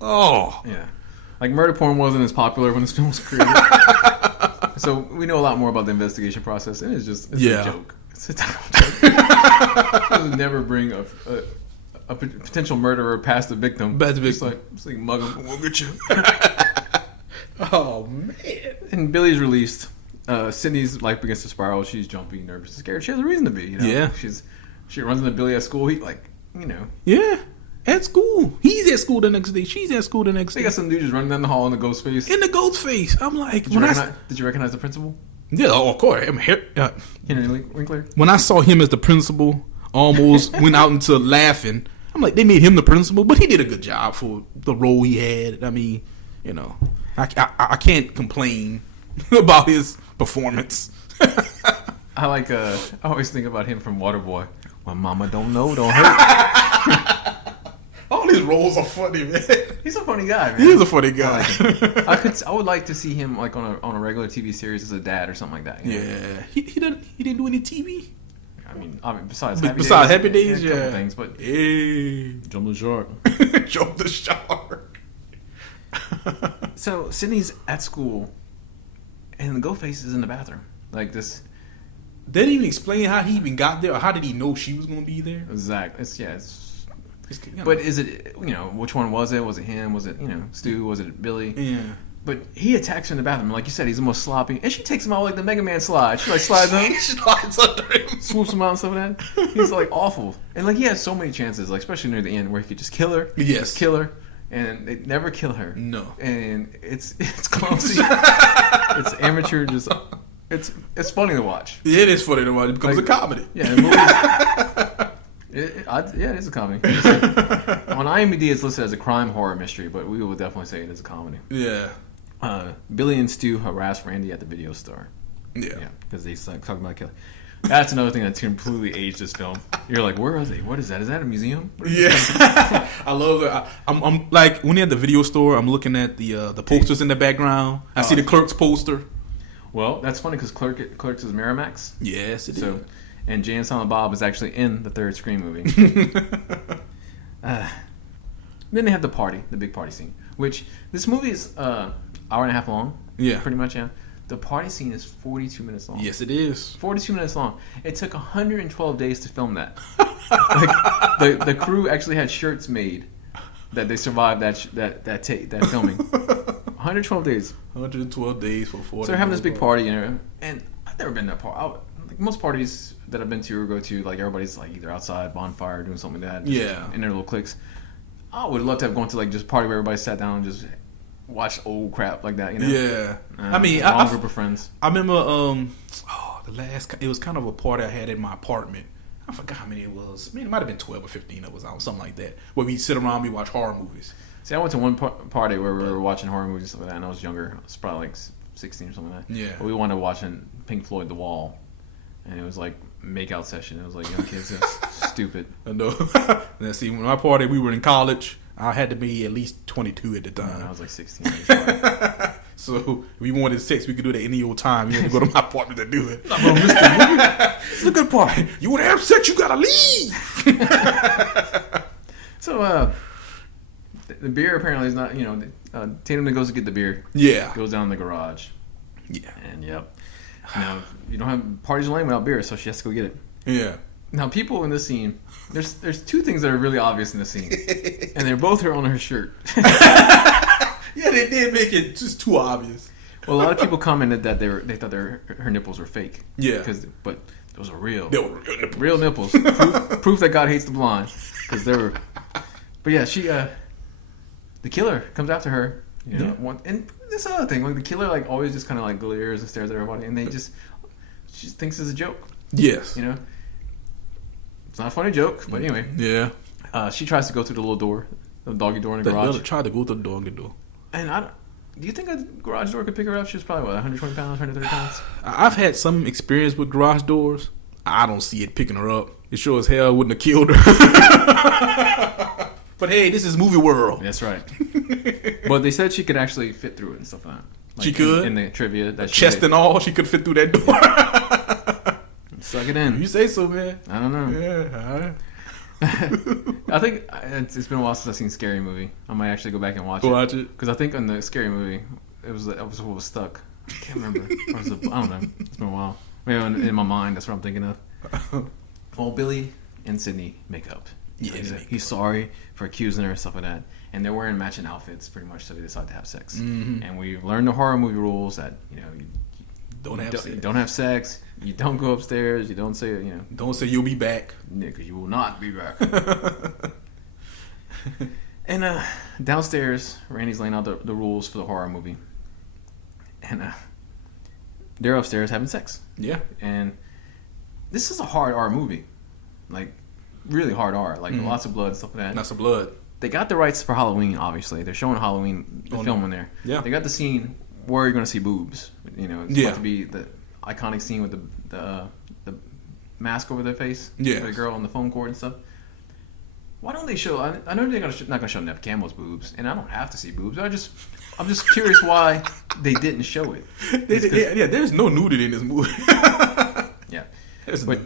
Oh yeah, like murder porn wasn't as popular when this film was created. So we know a lot more about the investigation process, and it's a joke. It's a joke. It would never bring a potential murderer past the victim. It's like mug him, we'll get you. Oh man! And Billy's released. Sydney's life begins to spiral. She's jumpy, nervous, and scared. She has a reason to be. You know? Yeah. She runs into Billy at school. He Yeah. At school. He's at school the next day. She's at school the next day. They got some dude just running down the hall in the ghost face. I'm like, did you recognize the principal? Yeah, of course. Henry Winkler. When I saw him as the principal, almost went out into laughing. I'm like, they made him the principal, but he did a good job for the role he had. I mean, you know, I can't complain about his performance. I always think about him from Waterboy. When mama don't know, don't hurt. All his roles are funny, man. He's a funny guy, man. He is a funny guy. I would like to see him like on a regular TV series as a dad or something like that. You know? Yeah, he didn't do any TV. I mean besides Happy Days, yeah, things, but hey, Jump the Shark. Jump the Shark. So Sydney's at school, and the Ghostface is in the bathroom like this. They didn't even explain how he even got there, or how did he know she was going to be there? Exactly. But is it, you know, which one was it? Was it him? Was it, you know, Stu? Was it Billy? Yeah. But he attacks her in the bathroom. Like you said, he's the most sloppy. And she takes him out like the Mega Man slide. She like slides on him. She slides under him. Swoops him out and stuff like that. He's like awful. And like he has so many chances, like especially near the end where he could just kill her. Yes. Just kill her. And they never kill her. No. And it's clumsy. It's amateur. Just it's funny to watch. It is funny to watch. It becomes a comedy. Yeah, movies. It is a comedy. On IMDb, it's listed as a crime horror mystery, but we will definitely say it is a comedy. Yeah. Billy and Stu harass Randy at the video store. Yeah. Because they like talking about killing. That's another thing that's completely aged this film. You're like, where are they? What is that? Is that a museum? Yeah. I love it. I'm like when they're at the video store, I'm looking at the posters in the background. I see the Clerks poster. Well, that's funny because Clerks is Miramax. Yes, it is. And Jay and Silent Bob is actually in the third Scream movie. Then they have the big party scene, which this movie is hour and a half long. Yeah. Pretty much, yeah. The party scene is 42 minutes long. Yes, it is. 42 minutes long. It took 112 days to film that. Like the crew actually had shirts made that they survived that filming. 112 days. 112 days for 40. So they're having this big party, you know, and I've never been to that party. most parties that I've been to or go to, like everybody's like either outside, bonfire, doing something like that. In their little cliques. I would love to have gone to like just a party where everybody sat down and just watched old crap like that. You know? Yeah. I mean, a group of friends. I remember it was kind of a party I had in my apartment. I forgot how many it was. I mean, it might have been 12 or 15 of us out, something like that. Where we sit around, we watch horror movies. See, I went to one party where we were watching horror movies and stuff like that, and I was younger. I was probably like 16 or something like that. Yeah. But we wanted to watch Pink Floyd, The Wall. And it was like make-out session. It was like young kids. That's stupid. I know. And see, when my party, we were in college. I had to be at least 22 at the time. I was like 16. So if we wanted sex, we could do it at any old time. You had to go to my apartment to do it. No, bro, It's a good party. You want to have sex, you gotta leave. So, the beer apparently is not, Tatum goes to get the beer. Yeah. Goes down in the garage. Yeah. And, now, you don't have parties lane without beer, so she has to go get it. Yeah. Now, people in this scene, there's two things that are really obvious in the scene. And they're both on her shirt. Yeah, they did make it just too obvious. Well, a lot of people commented that they thought her nipples were fake. Yeah. But those are real. They were real nipples. Proof that God hates the blind. Because they were... But yeah, the killer comes after her. And this other thing, like the killer like always just kind of like glares and stares at everybody, and she thinks it's a joke. Yes. It's not a funny joke, but anyway. Yeah. She tries to go through the little door, the doggy door in the garage. Tried to go through the doggy door. And do you think a garage door could pick her up? She was probably 120 pounds, 130 pounds. I've had some experience with garage doors. I don't see it picking her up. It sure as hell wouldn't have killed her. But hey, this is movie world. That's right. But they said she could actually fit through it and stuff like that. Like she could? In the trivia. That chest and all, she could fit through that door. Suck it in. You say so, man. I don't know. Yeah, all right. I think it's been a while since I've seen Scary Movie. I might actually go back and watch it. Watch it. Because I think in the Scary Movie, it was what was stuck. I can't remember. I don't know. It's been a while. Maybe in my mind, that's what I'm thinking of. Well, Billy and Sydney make up. Yeah, he's sorry for accusing her and stuff like that. And they're wearing matching outfits pretty much, so they decide to have sex. Mm-hmm. And we've learned the horror movie rules that, you don't have sex. You don't go upstairs. You don't say, Don't say you'll be back. Because you will not be back. And downstairs, Randy's laying out the rules for the horror movie. And they're upstairs having sex. Yeah. And this is a hard R movie. Like, really hard R. Like, lots of blood and stuff like that. Lots of blood. They got the rights for Halloween, obviously. They're showing Halloween, the film in there. Yeah. They got the scene where you're going to see boobs. It's about to be the iconic scene with the mask over their face. Yeah. The girl on the phone cord and stuff. Why don't they show... I know they're not going to show Neve Campbell's boobs, and I don't have to see boobs. I'm just curious why they didn't show it. There's no nudity in this movie. Yeah. But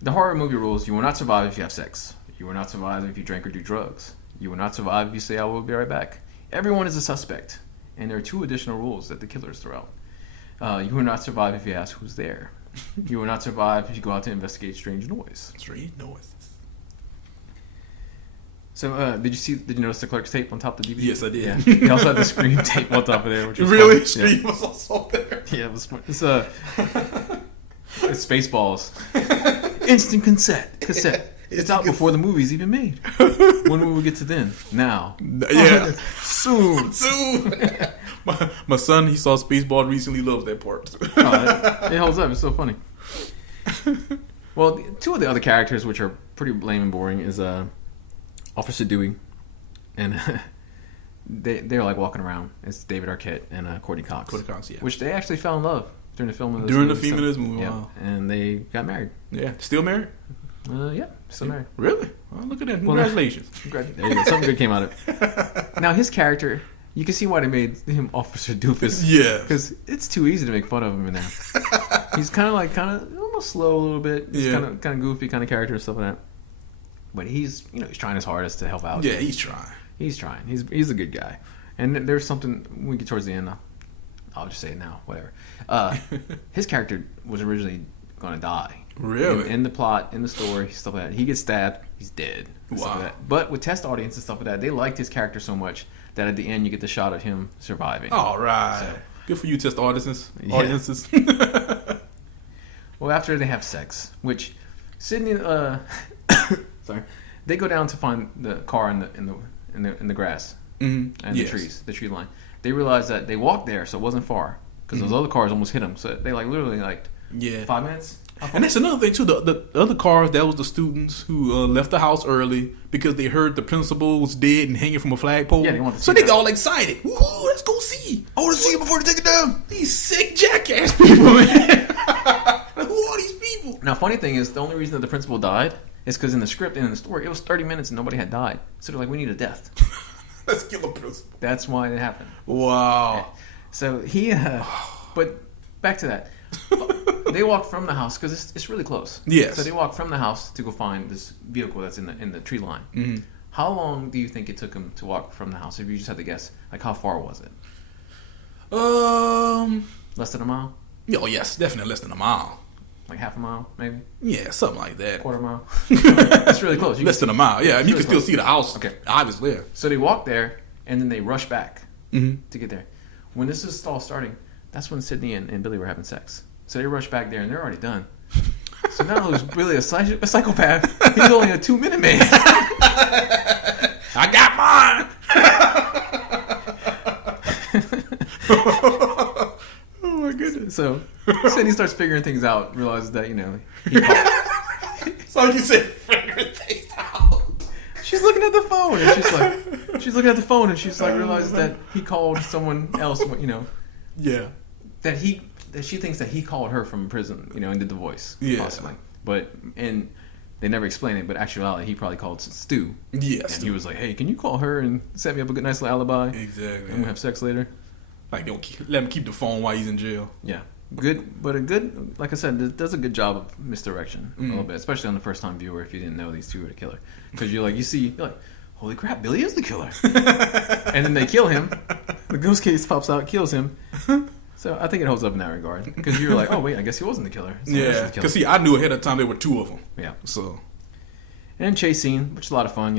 the horror movie rules, you will not survive if you have sex. You will not survive if you drink or do drugs. You will not survive if you say, I will be right back. Everyone is a suspect. And there are 2 additional rules that the killers throw out. You will not survive if you ask who's there. You will not survive if you go out to investigate strange noise. Strange noises. So, did you notice the clerk's tape on top of the DVD? Yes, I did. Yeah. He also had the Scream tape on top of there, which was really? Fun. Scream was also there. Yeah, it was fun. It's Spaceballs. Instant cassette. It's out before the movie's even made. When will we get to then? Now. Yeah. Soon. My son, he saw Spaceball recently, loves that part. It holds up. It's so funny. Well, 2 of the other characters, which are pretty lame and boring, is Officer Dewey. And they're like walking around. It's David Arquette and Courtney Cox. Courtney Cox, yeah. Which they actually fell in love during the film of this movie. During of this movie, yeah. wow. And they got married. Yeah. Still married? Yeah, still married. Really? Well, look at that. Congratulations. There you go. Something good came out of it. Now, his character, you can see why they made him Officer Doofus. Yeah. Because it's too easy to make fun of him in there. He's kind of almost slow a little bit. He's kind of goofy kind of character and stuff like that. But he's trying his hardest to help out. Yeah, he's trying. He's trying. He's a good guy. And there's something, when we get towards the end, I'll just say it now, whatever. His character was originally going to die. Really? In the plot, in the story, stuff like that. He gets stabbed, he's dead. Stuff like that. But with test audience and stuff like that, they liked his character so much that at the end you get the shot of him surviving. All right. So, good for you, test audiences. Yeah. Audiences. Well, after they have sex, which Sydney, sorry, they go down to find the car in the grass and the trees, the tree line. They realize that they walked there, so it wasn't far because those other cars almost hit them. So they literally 5 minutes. And that's another thing too. The other cars, that was the students who left the house early because they heard the principal was dead and hanging from a flagpole. Yeah, they want to see so they that. got all excited. Woo, let's go see. I want to see it before they take it down. These sick jackass people, man. Who are these people? Now, funny thing is, the only reason that the principal died is because in the script and in the story, it was 30 minutes and nobody had died. So they're like, we need a death. Let's kill the principal. That's why it happened. Wow. So he, but back to that. They walk from the house because it's really close. Yes. So they walk from the house to go find this vehicle that's in the tree line. Mm-hmm. How long do you think it took them to walk from the house? If you just had to guess, like how far was it? Less than a mile? Oh yes, definitely less than a mile. Like half a mile, maybe? Yeah, something like that. Quarter mile? That's really close. Less than a mile. Yeah, I mean, you can still see the house. Okay. Obviously. Yeah. So they walk there, and then they rush back to get there. When this is all starting, that's when Sydney and Billy were having sex. So they rush back there, and they're already done. So now it was Billy a psychopath. He's only a 2-minute man. I got mine. Oh my goodness. So Sydney starts figuring things out, realizes that, he called. So you said figuring things out. She's looking at the phone, and she's like, realizes that he called someone else, Yeah. that she thinks that he called her from prison, and did the voice, possibly. And they never explain it, but actually he probably called Stu. Yes. And he was like, hey, can you call her and set me up a good, nice little alibi? Exactly. And we'll have sex later. Like, let him keep the phone while he's in jail. Yeah. Good, like I said, it does a good job of misdirection a little bit, especially on the first time viewer if you didn't know these two were the killer. Because you're like, holy crap, Billy is the killer. And then they kill him. The ghost case pops out, kills him. So I think it holds up in that regard. Because you're like, oh, wait, I guess he wasn't the killer. Yeah. Because, I knew ahead of time there were two of them. Yeah. So. And chase scene, which is a lot of fun,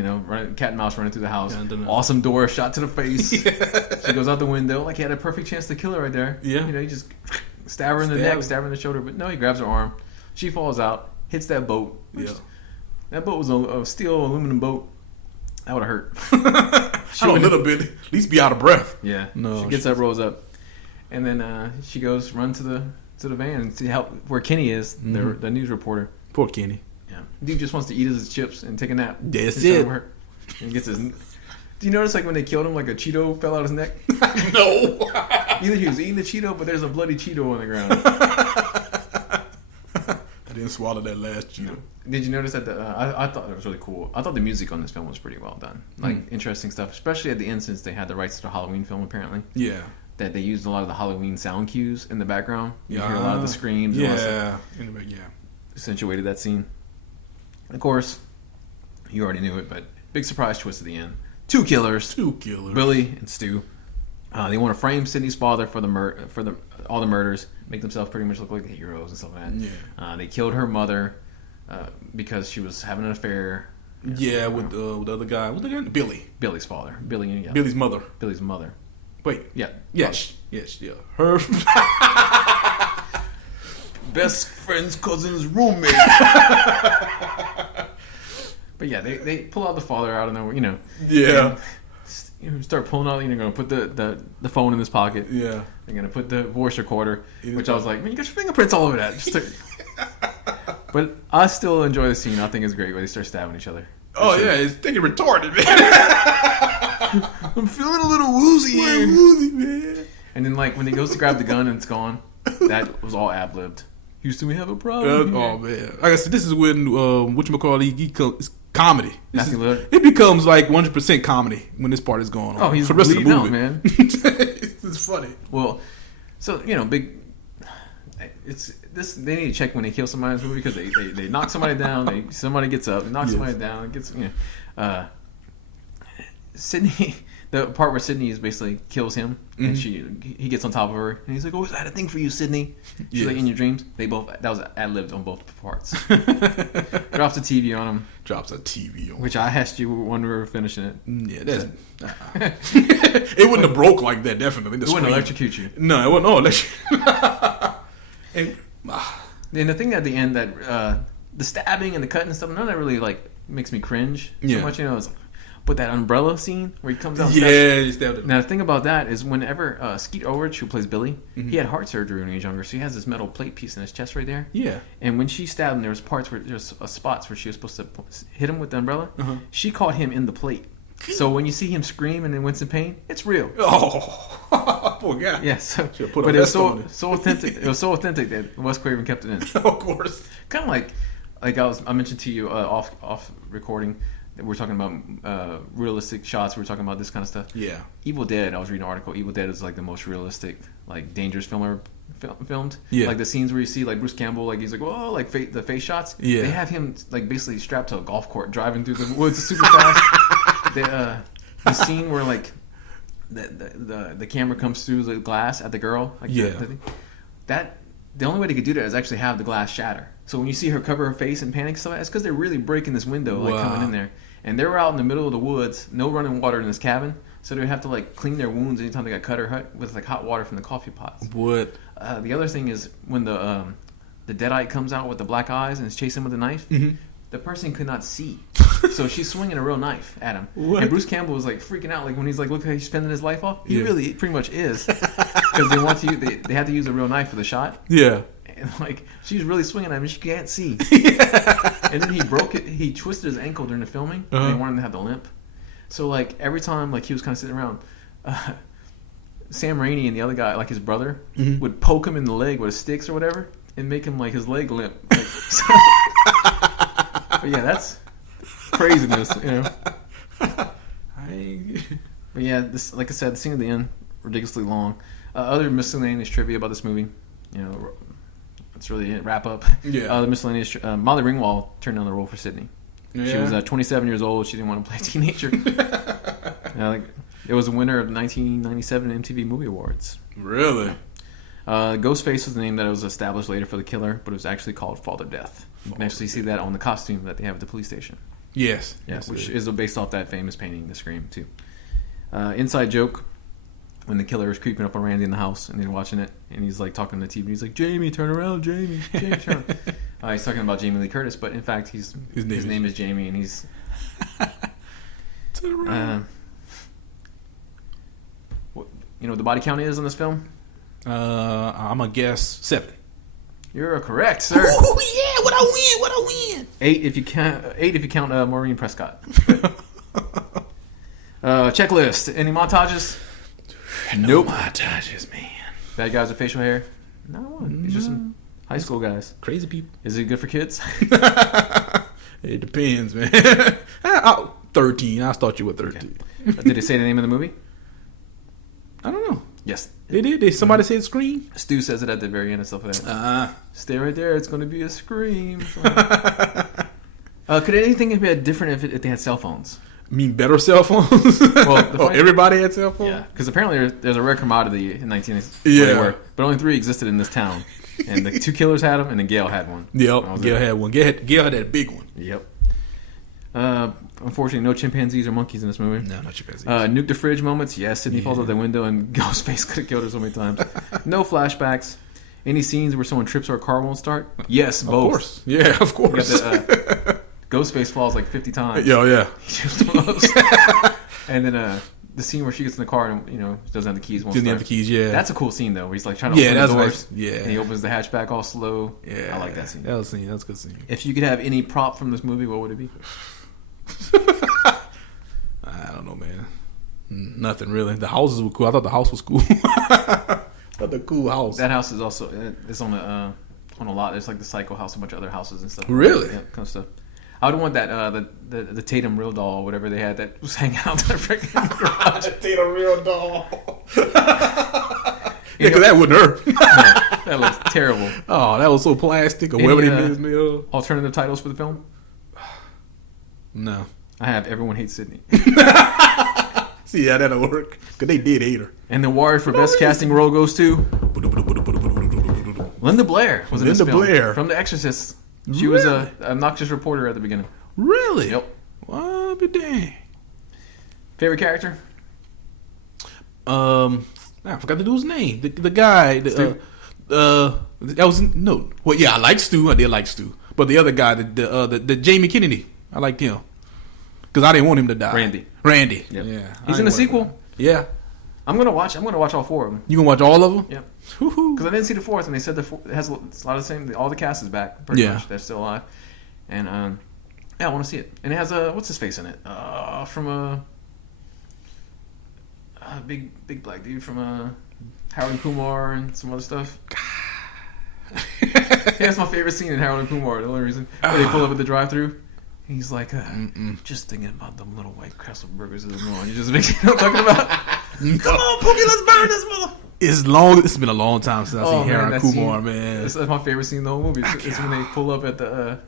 cat and mouse running through the house. Yeah, awesome door, shot to the face. Yeah. She goes out the window, like he had a perfect chance to kill her right there. Yeah. He just stab her in the neck, stab her in the shoulder, but no, he grabs her arm. She falls out, hits that boat. Yeah. That boat was a steel aluminum boat. That would have hurt. A little bit. At least be out of breath. Yeah. No. She gets up, rolls up, and then she goes run to the van and see where Kenny is, the news reporter. Poor Kenny. Yeah. Dude just wants to eat his chips and take a nap. That's it. And he gets his. Do you notice like when they killed him, like a Cheeto fell out his neck? No. Either he was eating the Cheeto, but there's a bloody Cheeto on the ground. I didn't swallow that last Cheeto. Did you notice that I thought it was really cool. I thought the music on this film was pretty well done. Like interesting stuff, especially at the end since they had the rights to the Halloween film apparently. Yeah. That they used a lot of the Halloween sound cues in the background. You hear a lot of the screams. Yeah. Accentuated that scene. Of course, you already knew it, but big surprise twist at the end. Two killers. Billy and Stu. They want to frame Sydney's father for all the murders, make themselves pretty much look like the heroes and stuff like that. Yeah. They killed her mother because she was having an affair. Yeah, with the other guy. What's the guy? Billy. Billy's father. Billy's mother. Billy's mother. Wait. Yeah. Yes. Yes. Yeah. Her. Best friend's cousin's roommate. But yeah, they pull out the father out of nowhere, Yeah. Start pulling out, going to put the phone in his pocket. Yeah. They're going to put the voice recorder, which I was like, man, you got your fingerprints all over that. But I still enjoy the scene. I think it's great when they start stabbing each other. Oh, yeah. It's thinking retarded, man. I'm feeling a little woozy here. Man. And then, like, when he goes to grab the gun and it's gone, that was all ad-libbed. Houston, we have a problem. Oh, man. Like I said, this is when, it's comedy. It It becomes like 100% comedy when this part is going on. Oh, he's for the rest of the movie. out, man. It's funny. Well, so, big... It's this. They need to check when they kill somebody in this movie because they knock somebody down. Somebody gets up, knock somebody down. Gets Sydney. The part where Sydney is basically kills him, and he gets on top of her, and he's like, "Oh, I had a thing for you, Sydney." She's like, "In your dreams." That was ad-libbed on both parts. Drops a TV on him. Which I asked you when we were finishing it. Yeah, that's. It wouldn't have broke like that. Definitely, it wouldn't electrocute you. No, it wouldn't. No, electrocute. And And the thing at the end that the stabbing and the cutting and stuff, none of that really like makes me cringe so much. You know, it's like, but that umbrella scene where he comes out. Now the thing about that is whenever Skeet Ulrich, who plays Billy, he had heart surgery when he was younger, so he has this metal plate piece in his chest right there. Yeah. And when she stabbed him, there was parts where there's spots where she was supposed to hit him with the umbrella. She caught him in the plate. So when you see him scream and then wince in pain, it's real. Oh, poor guy. Yeah. So, but it was so authentic. It was so authentic that Wes Craven kept it in. Of course. Kind of like I mentioned to you off recording. We're talking about realistic shots. We're talking about this kind of stuff. Yeah. Evil Dead. I was reading an article. Evil Dead is like the most realistic, like dangerous film ever filmed. Yeah. Like the scenes where you see like Bruce Campbell, like he's like, whoa, like the face shots. Yeah. They have him like basically strapped to a golf cart driving through the woods super fast. The scene where like the camera comes through the glass at the girl. Like the only way they could do that is actually have the glass shatter. So when you see her cover her face and panic, so it's because they're really breaking this window, like coming in there. And they were out in the middle of the woods, no running water in this cabin, so they would have to like clean their wounds anytime they got cut or hurt with like hot water from the coffee pots. What? The other thing is when the deadite comes out with the black eyes and is chasing with a knife. The person could not see, so she's swinging a real knife at him. What? And Bruce Campbell was like freaking out, like when he's like, "Look how he's spending his life off." He really pretty much is, because they had to use a real knife for the shot. Yeah. And like she's really swinging at him, and she can't see. And then he broke it. He twisted his ankle during the filming. And they wanted him to have the limp. So like every time, like he was kind of sitting around, Sam Raimi and the other guy, like his brother, would poke him in the leg with sticks or whatever, and make him like his leg limp. Like, but yeah, that's craziness, you know. But yeah, this, like I said, the scene at the end, ridiculously long. Other miscellaneous trivia about this movie, you know, it's really it. Wrap up. Yeah. The miscellaneous. Molly Ringwald turned down the role for Sydney. Yeah. She was 27 years old. She didn't want to play a teenager. It was a winner of the 1997 MTV Movie Awards. Really? Ghostface was the name that was established later for the killer, but it was actually called Father Death. You can actually see that on the costume that they have at the police station. Yes. Yes, which is based off that famous painting, The Scream, too. Inside joke, when the killer is creeping up on Randy in the house, and they're watching it, and he's like talking to the TV, he's like, "Jamie, turn around, Jamie. Jamie, turn around." He's talking about Jamie Lee Curtis, but in fact, his name is Jamie, and he's... turn around. You know what the body count is on this film? I'm going to guess 7. You're correct, sir. Oh yeah! What I win? 8 if you count Maureen Prescott. Checklist. Any montages? Nope. Montages, man. Bad guys with facial hair? Not one. These are some high school guys. Crazy people. Is it good for kids? It depends, man. 13. I'll start you with 13. Okay. Did they say the name of the movie? I don't know. Yes. They did. Did somebody say Scream? Stu says it at the very end and stuff like that. Stay right there. It's going to be a scream. Could anything be different if they had cell phones? I mean, better cell phones? Well, everybody had cell phones? Yeah, because apparently there's a rare commodity in 1980 but only 3 existed in this town. And the 2 killers had them, and then Gail had one. Yep, Gail had one. Gail had that big one. Yep. Unfortunately, no chimpanzees or monkeys in this movie. No chimpanzees. Nuke the fridge moments. Yes, Sydney falls out the window, and Ghostface could have killed her so many times. No flashbacks. Any scenes where someone trips or a car won't start? Yes, both. Of course. Yeah, of course. Ghostface falls like 50 times. Yeah. And then the scene where she gets in the car and doesn't have the keys. Doesn't have the keys. Yeah, that's a cool scene though. Where he's like trying to open the doors. Nice. Yeah, and he opens the hatchback all slow. Yeah, I like that scene. That was a good scene. If you could have any prop from this movie, what would it be? I don't know, man. Nothing really. The houses were cool. I thought the house was cool. The cool house. That house is also it's on a lot. There's like the Psycho house, a bunch of other houses and stuff. Really? Yeah, kind of stuff. I would want that the Tatum real doll or whatever they had that was hanging out in the freaking garage. Tatum real doll. Yeah, because that wouldn't hurt. No, that looks terrible. Oh, that was so plastic or whatever they made me of. Alternative titles for the film? No. I have Everyone Hates Sydney. See, yeah, that'll work. Because they did hate her. And the award for best casting role goes to Linda Blair. Was in this film. Linda Blair. From The Exorcist. She was a obnoxious reporter at the beginning. Really? Yep. Well, be dang. Favorite character? I forgot the dude's name. The guy. That was no. Well, yeah, I like Stu. I did like Stu, but the other guy, the Jamie Kennedy, I liked him because I didn't want him to die. Randy. Yep. Yeah, He's in the sequel. Yeah, I'm gonna watch all 4 of them. you gonna watch all of them? Yep. Because I didn't see the 4th, and they said it has a lot of the same. All the cast is back. Pretty much, they're still alive, and yeah, I want to see it. And it has what's his face in it? From a big black dude from Harold and Kumar and some other stuff. That's my favorite scene in Harold and Kumar. The only reason where they pull up at the drive-thru. He's like, just thinking about them little White Castle burgers in the morning. You just make you know what I'm talking about. Come on, Pookie, let's burn this mother. It's been a long time since I've seen Harold and Kumar, man. That's my favorite scene in the whole movie. It's when they pull up at the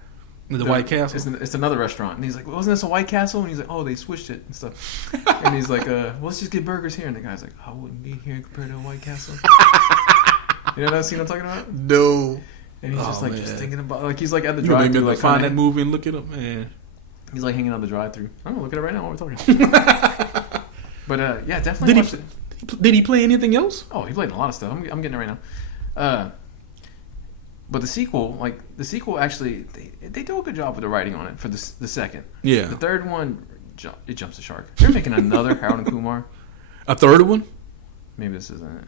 White Castle. It's another restaurant, and he's like, "Wasn't this a White Castle?" And he's like, "Oh, they switched it and stuff." And he's like, "Well, let's just get burgers here." And the guy's like, "I wouldn't be here compared to a White Castle." You know that scene I'm talking about? No. And he's just thinking about he's like at the You drive-thru, like find that movie and look it up, man. He's like hanging out the drive-thru. I'm gonna look at it right now while we're talking. But yeah, definitely watch it. Did he play anything else? Oh, he played in a lot of stuff. I'm getting it right now. But the sequel actually, they do a good job with the writing on it for the second. Yeah. The third one, it jumps the shark. They're making another Harold and Kumar. A third one? Maybe this isn't it.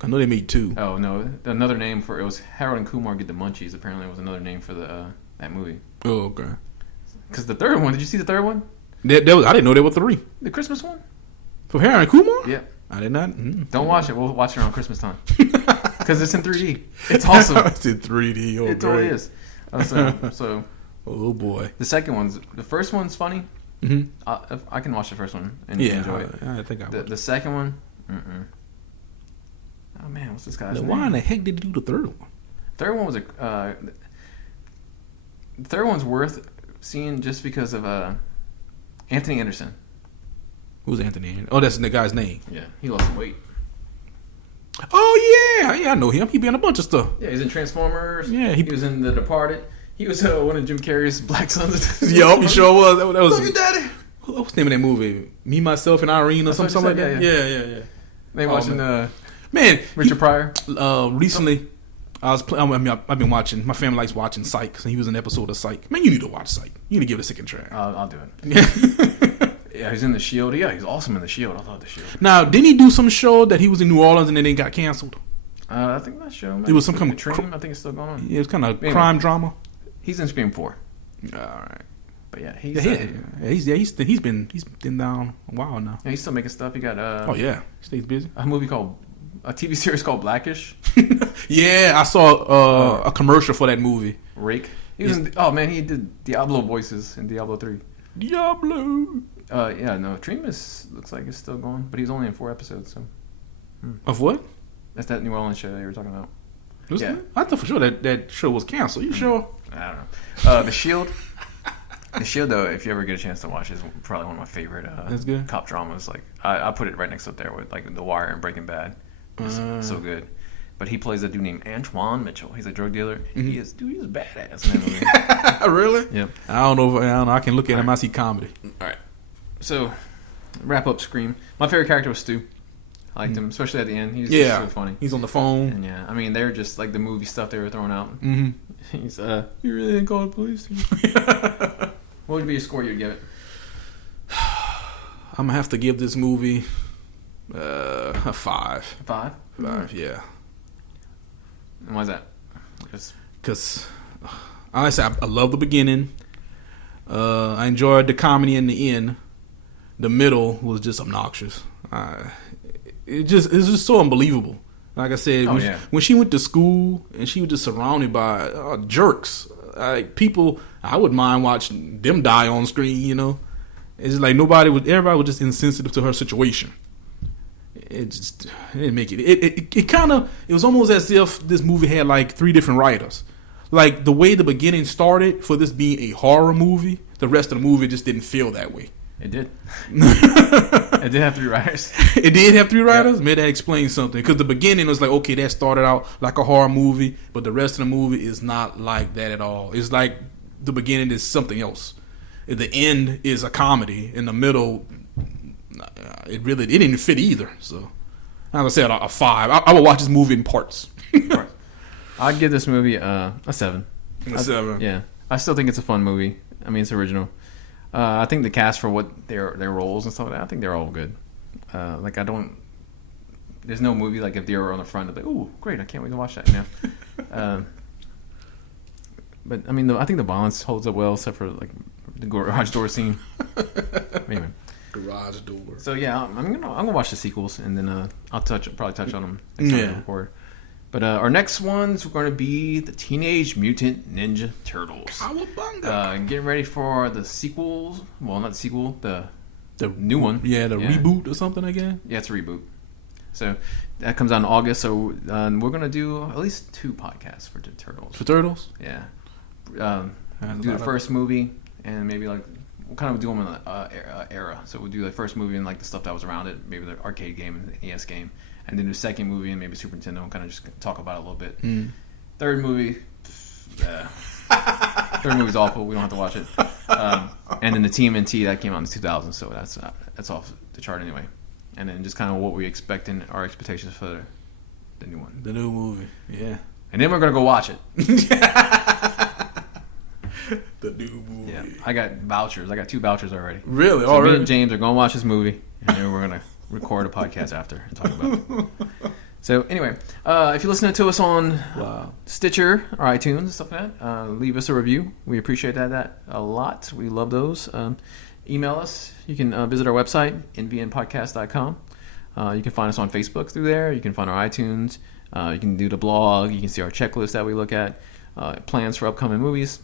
I know they made 2. Oh no, another name for it was Harold and Kumar Get the Munchies. Apparently, it was another name for that movie. Oh, okay. Because the third one, did you see the third one? I didn't know there were 3. The Christmas one? For Harold and Kumar? Yeah. I did not. Don't watch it. We'll watch it around Christmas time. Because it's in 3D. It's awesome. It's in 3D. Oh, it totally is. So. Oh boy. The first one's funny. Mm-hmm. I can watch the first one and enjoy it. I think I would. The second one, oh man, what's this guy's name? Why in the heck did he do the third one? Third one was the third one's worth seeing just because of Anthony Anderson. Who's Anthony Anderson? Oh, that's the guy's name. Yeah, he lost some weight. Oh yeah, I know him. He be in a bunch of stuff. Yeah, he's in Transformers. Yeah, he was in The Departed. He was one of Jim Carrey's black sons. Yo, he sure was. That was. Look at Daddy. What's the name of that movie? Me, Myself, and Irene, or something like that. Yeah. They watching man, Richard Pryor. Recently, I've been watching. My family likes watching Psych, and he was in an episode of Psych. Man, you need to watch Psych. You need to give it a second try. I'll do it. Yeah, he's in The Shield. Yeah, he's awesome in The Shield. I love The Shield. Now, didn't he do some show that he was in New Orleans and then it got canceled? I think that show. It was some kind of Dream. I think it's still going on. Yeah, it was kind of crime drama. He's in Scream 4. All right. But yeah, he's been down a while now. Yeah, he's still making stuff. He got he stays busy. A TV series called Blackish. Yeah, I saw a commercial for that movie. Rake. He was he did Diablo voices in Diablo 3. Diablo. Yeah, no, Dream looks like it's still going, but he's only in 4 episodes. So. Of what? That's that New Orleans show you were talking about. Yeah, I thought for sure that show was canceled. You sure? I don't know. The Shield. The Shield, though, if you ever get a chance to watch, is probably one of my favorite That's good. cop dramas. Like I put it right next up there with like The Wire and Breaking Bad. It's so good. But he plays a dude named Antoine Mitchell. He's a drug dealer. And he's a badass in that movie. Really? Yep. I don't know. I can look at him. I see comedy. All right. So, wrap up Scream. My favorite character was Stu. I liked him, especially at the end. He's just so funny. He's on the phone. And yeah, I mean, they're just like the movie stuff they were throwing out. Mm-hmm. He's, you really didn't call the police? What would be a score you'd give it? I'm going to have to give this movie a 5. 5? 5, yeah. And why is that? Because, honestly, I love the beginning. I enjoyed the comedy in the end. The middle was just obnoxious. It's just so unbelievable. Like I said, when she went to school and she was just surrounded by jerks, like people, I wouldn't mind watching them die on screen. You know, it's like everybody was just insensitive to her situation. It didn't make it. It was almost as if this movie had like 3 different writers. Like the way the beginning started for this being a horror movie, the rest of the movie just didn't feel that way. It did. It did have 3 writers. It did have 3 writers? Maybe that explains something. Because the beginning was like, okay, that started out like a horror movie, but the rest of the movie is not like that at all. It's like the beginning is something else. The end is a comedy. In the middle, it didn't fit either. So, like I said, a 5. I would watch this movie in parts. I'd give this movie a 7. A 7. Yeah, I still think it's a fun movie. I mean, it's original. I think the cast for what their roles and stuff like that, I think they're all good. Like there's no movie like if they were on the front, I'd be like, ooh, great, I can't wait to watch that. You know. But I mean, I think the balance holds up well, except for like the garage door scene. Anyway. Garage door. So yeah, I'm gonna watch the sequels, and then I'll probably touch on them next time we record. But our next ones are going to be the Teenage Mutant Ninja Turtles. Cowabunga! Getting ready for the sequels. Well, not the sequel, the new one. Yeah, the reboot or something again. Yeah, it's a reboot. So that comes out in August. So we're going to do at least 2 podcasts for the Turtles. For Turtles? Yeah. Do the first movie, and maybe like we'll kind of do them in the era. So we'll do the first movie and like the stuff that was around it, maybe the arcade game and the NES game, and then do the second movie and maybe Super Nintendo and kind of just talk about it a little bit. Third movie, third movie's awful. We don't have to watch it. And then the TMNT that came out in 2000, so that's off the chart anyway. And then just kind of what we expect in our expectations for the new one, the new movie. Yeah, and then we're gonna go watch it. The new movie. Yeah, I got vouchers. I got 2 vouchers already. Really? So me and James are going to watch this movie, and then we're going to record a podcast after and talk about it. So anyway, if you're listening to us on Stitcher or iTunes and stuff like that, leave us a review. We appreciate that a lot. We love those. Email us. You can visit our website, nvnpodcast.com. You can find us on Facebook through there. You can find our iTunes. You can do the blog. You can see our checklist that we look at, plans for upcoming movies.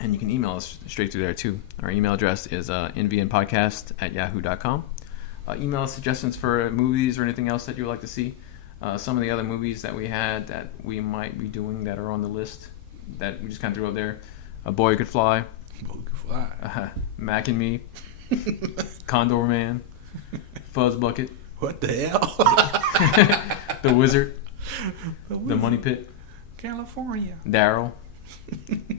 And you can email us straight through there, too. Our email address is nvnpodcast@yahoo.com. Email us suggestions for movies or anything else that you would like to see. Some of the other movies that we had that we might be doing that are on the list that we just kind of threw up there. A Boy Could Fly. Boy Could Fly. Mac and Me. Condor Man. Fuzz Bucket. What the hell? The Wizard. The Money Pit. California. Daryl.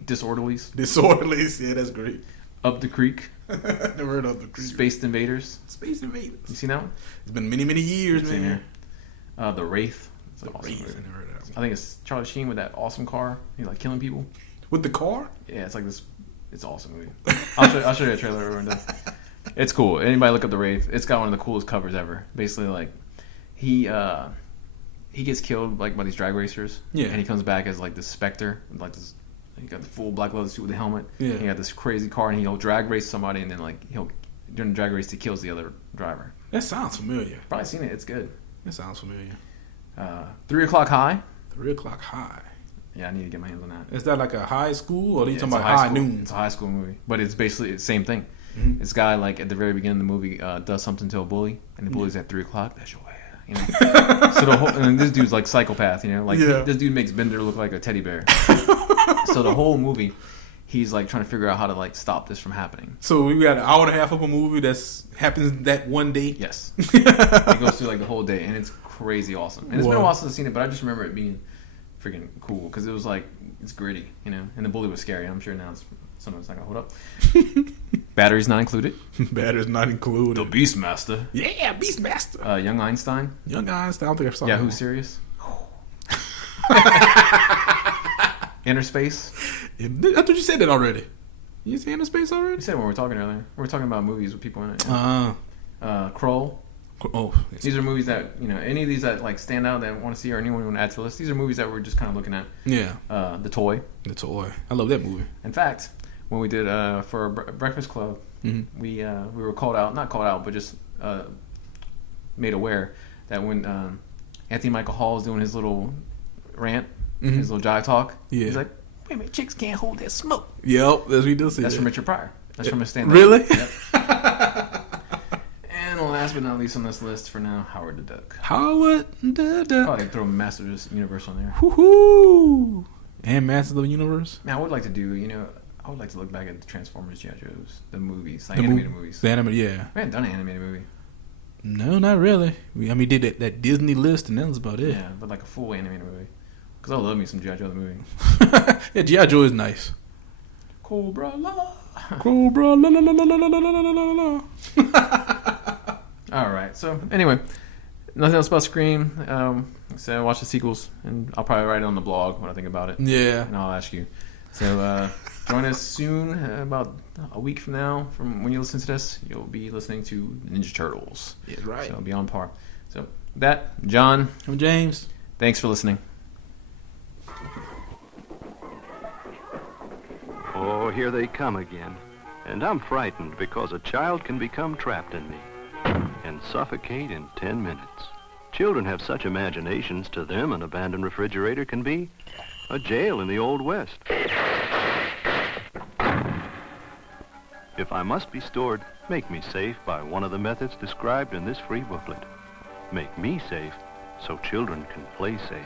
Disorderlies. Yeah, that's great. Up the Creek. Never heard of the Creek. Space Invaders. Space Invaders. You seen that one? It's been many, many years, man. The Wraith. It's The awesome Wraith. movie. I never heard of that one. I think it's Charlie Sheen with that awesome car. He's like killing people. With the car? Yeah, it's like this. It's an awesome movie. I'll show you a trailer. Everyone does. It's cool. Anybody look up The Wraith? It's got one of the coolest covers ever. Basically, like he gets killed like by these drag racers. Yeah. And he comes back as like this specter, like this. He got the full black leather suit with the helmet. Yeah. He got this crazy car, and he'll drag race somebody, and then like during the drag race he kills the other driver. That sounds familiar. Probably seen it. It's good. That sounds familiar. 3 O'clock High. 3 O'clock High. Yeah, I need to get my hands on that. Is that like a high school, or are you talking about high high school, noon? It's a high school movie, but it's basically the same thing. Mm-hmm. This guy, like at the very beginning of the movie, does something to a bully, and the bully's at 3 o'clock. That's your way, you know. So the whole, and this dude's like psychopath, you know, like this dude makes Bender look like a teddy bear. So the whole movie, he's like trying to figure out how to like stop this from happening. So we got an hour and a half of a movie that's happens that one day. Yes, it goes through like the whole day, and it's crazy awesome. And it's been a while since I've seen it, but I just remember it being freaking cool because it was like it's gritty, you know. And the bully was scary. I'm sure now someone's not gonna hold up. Batteries not included. Batteries not included. The Beastmaster. Yeah, Beastmaster. Young Einstein. Young Einstein. I don't think I saw Yahoo that. Serious. Inner Space. I thought you said that already. You say Inner Space already? You said when we were talking earlier. We were talking about movies with people in it. Kroll. Oh, these are movies that, you know, any of these that like stand out that want to see or anyone want to add to the list. These are movies that we're just kind of looking at. Yeah. The Toy. The Toy. I love that movie. In fact, when we did for a Breakfast Club, we were not called out, but just made aware that when Anthony Michael Hall is doing his little rant, his little jive talk, he's like, wait a minute, chicks can't hold their smoke. Yep, that's what he does. That's from Richard Pryor. That's from his stand-up. Really? Yep. And last but not least on this list for now, Howard the Duck. Howard the Duck. Probably throw Masters of the Universe on there. Woohoo! And Masters of the Universe. Man, I would like to do, I would like to look back at the Transformers, G.I. Joes, the movies, like animated movies. The animated, yeah. We haven't done an animated movie. No, not really. We did that Disney list, and that was about it. Yeah, but like a full animated movie. Because I love me some G.I. Joe the movie. Yeah, G.I. Joe is nice. Cobra la. Cobra la la la la la la la la la. All right. So anyway, nothing else about Scream. So watch the sequels, and I'll probably write it on the blog when I think about it. Yeah. And I'll ask you. So join us soon, about a week from now, from when you listen to this. You'll be listening to Ninja Turtles. Yeah, right. So be on par. So that, John. I'm James. Thanks for listening. Oh, here they come again. And I'm frightened because a child can become trapped in me and suffocate in 10 minutes. Children have such imaginations. To them, an abandoned refrigerator can be a jail in the Old West. If I must be stored, make me safe by one of the methods described in this free booklet. Make me safe so children can play safe.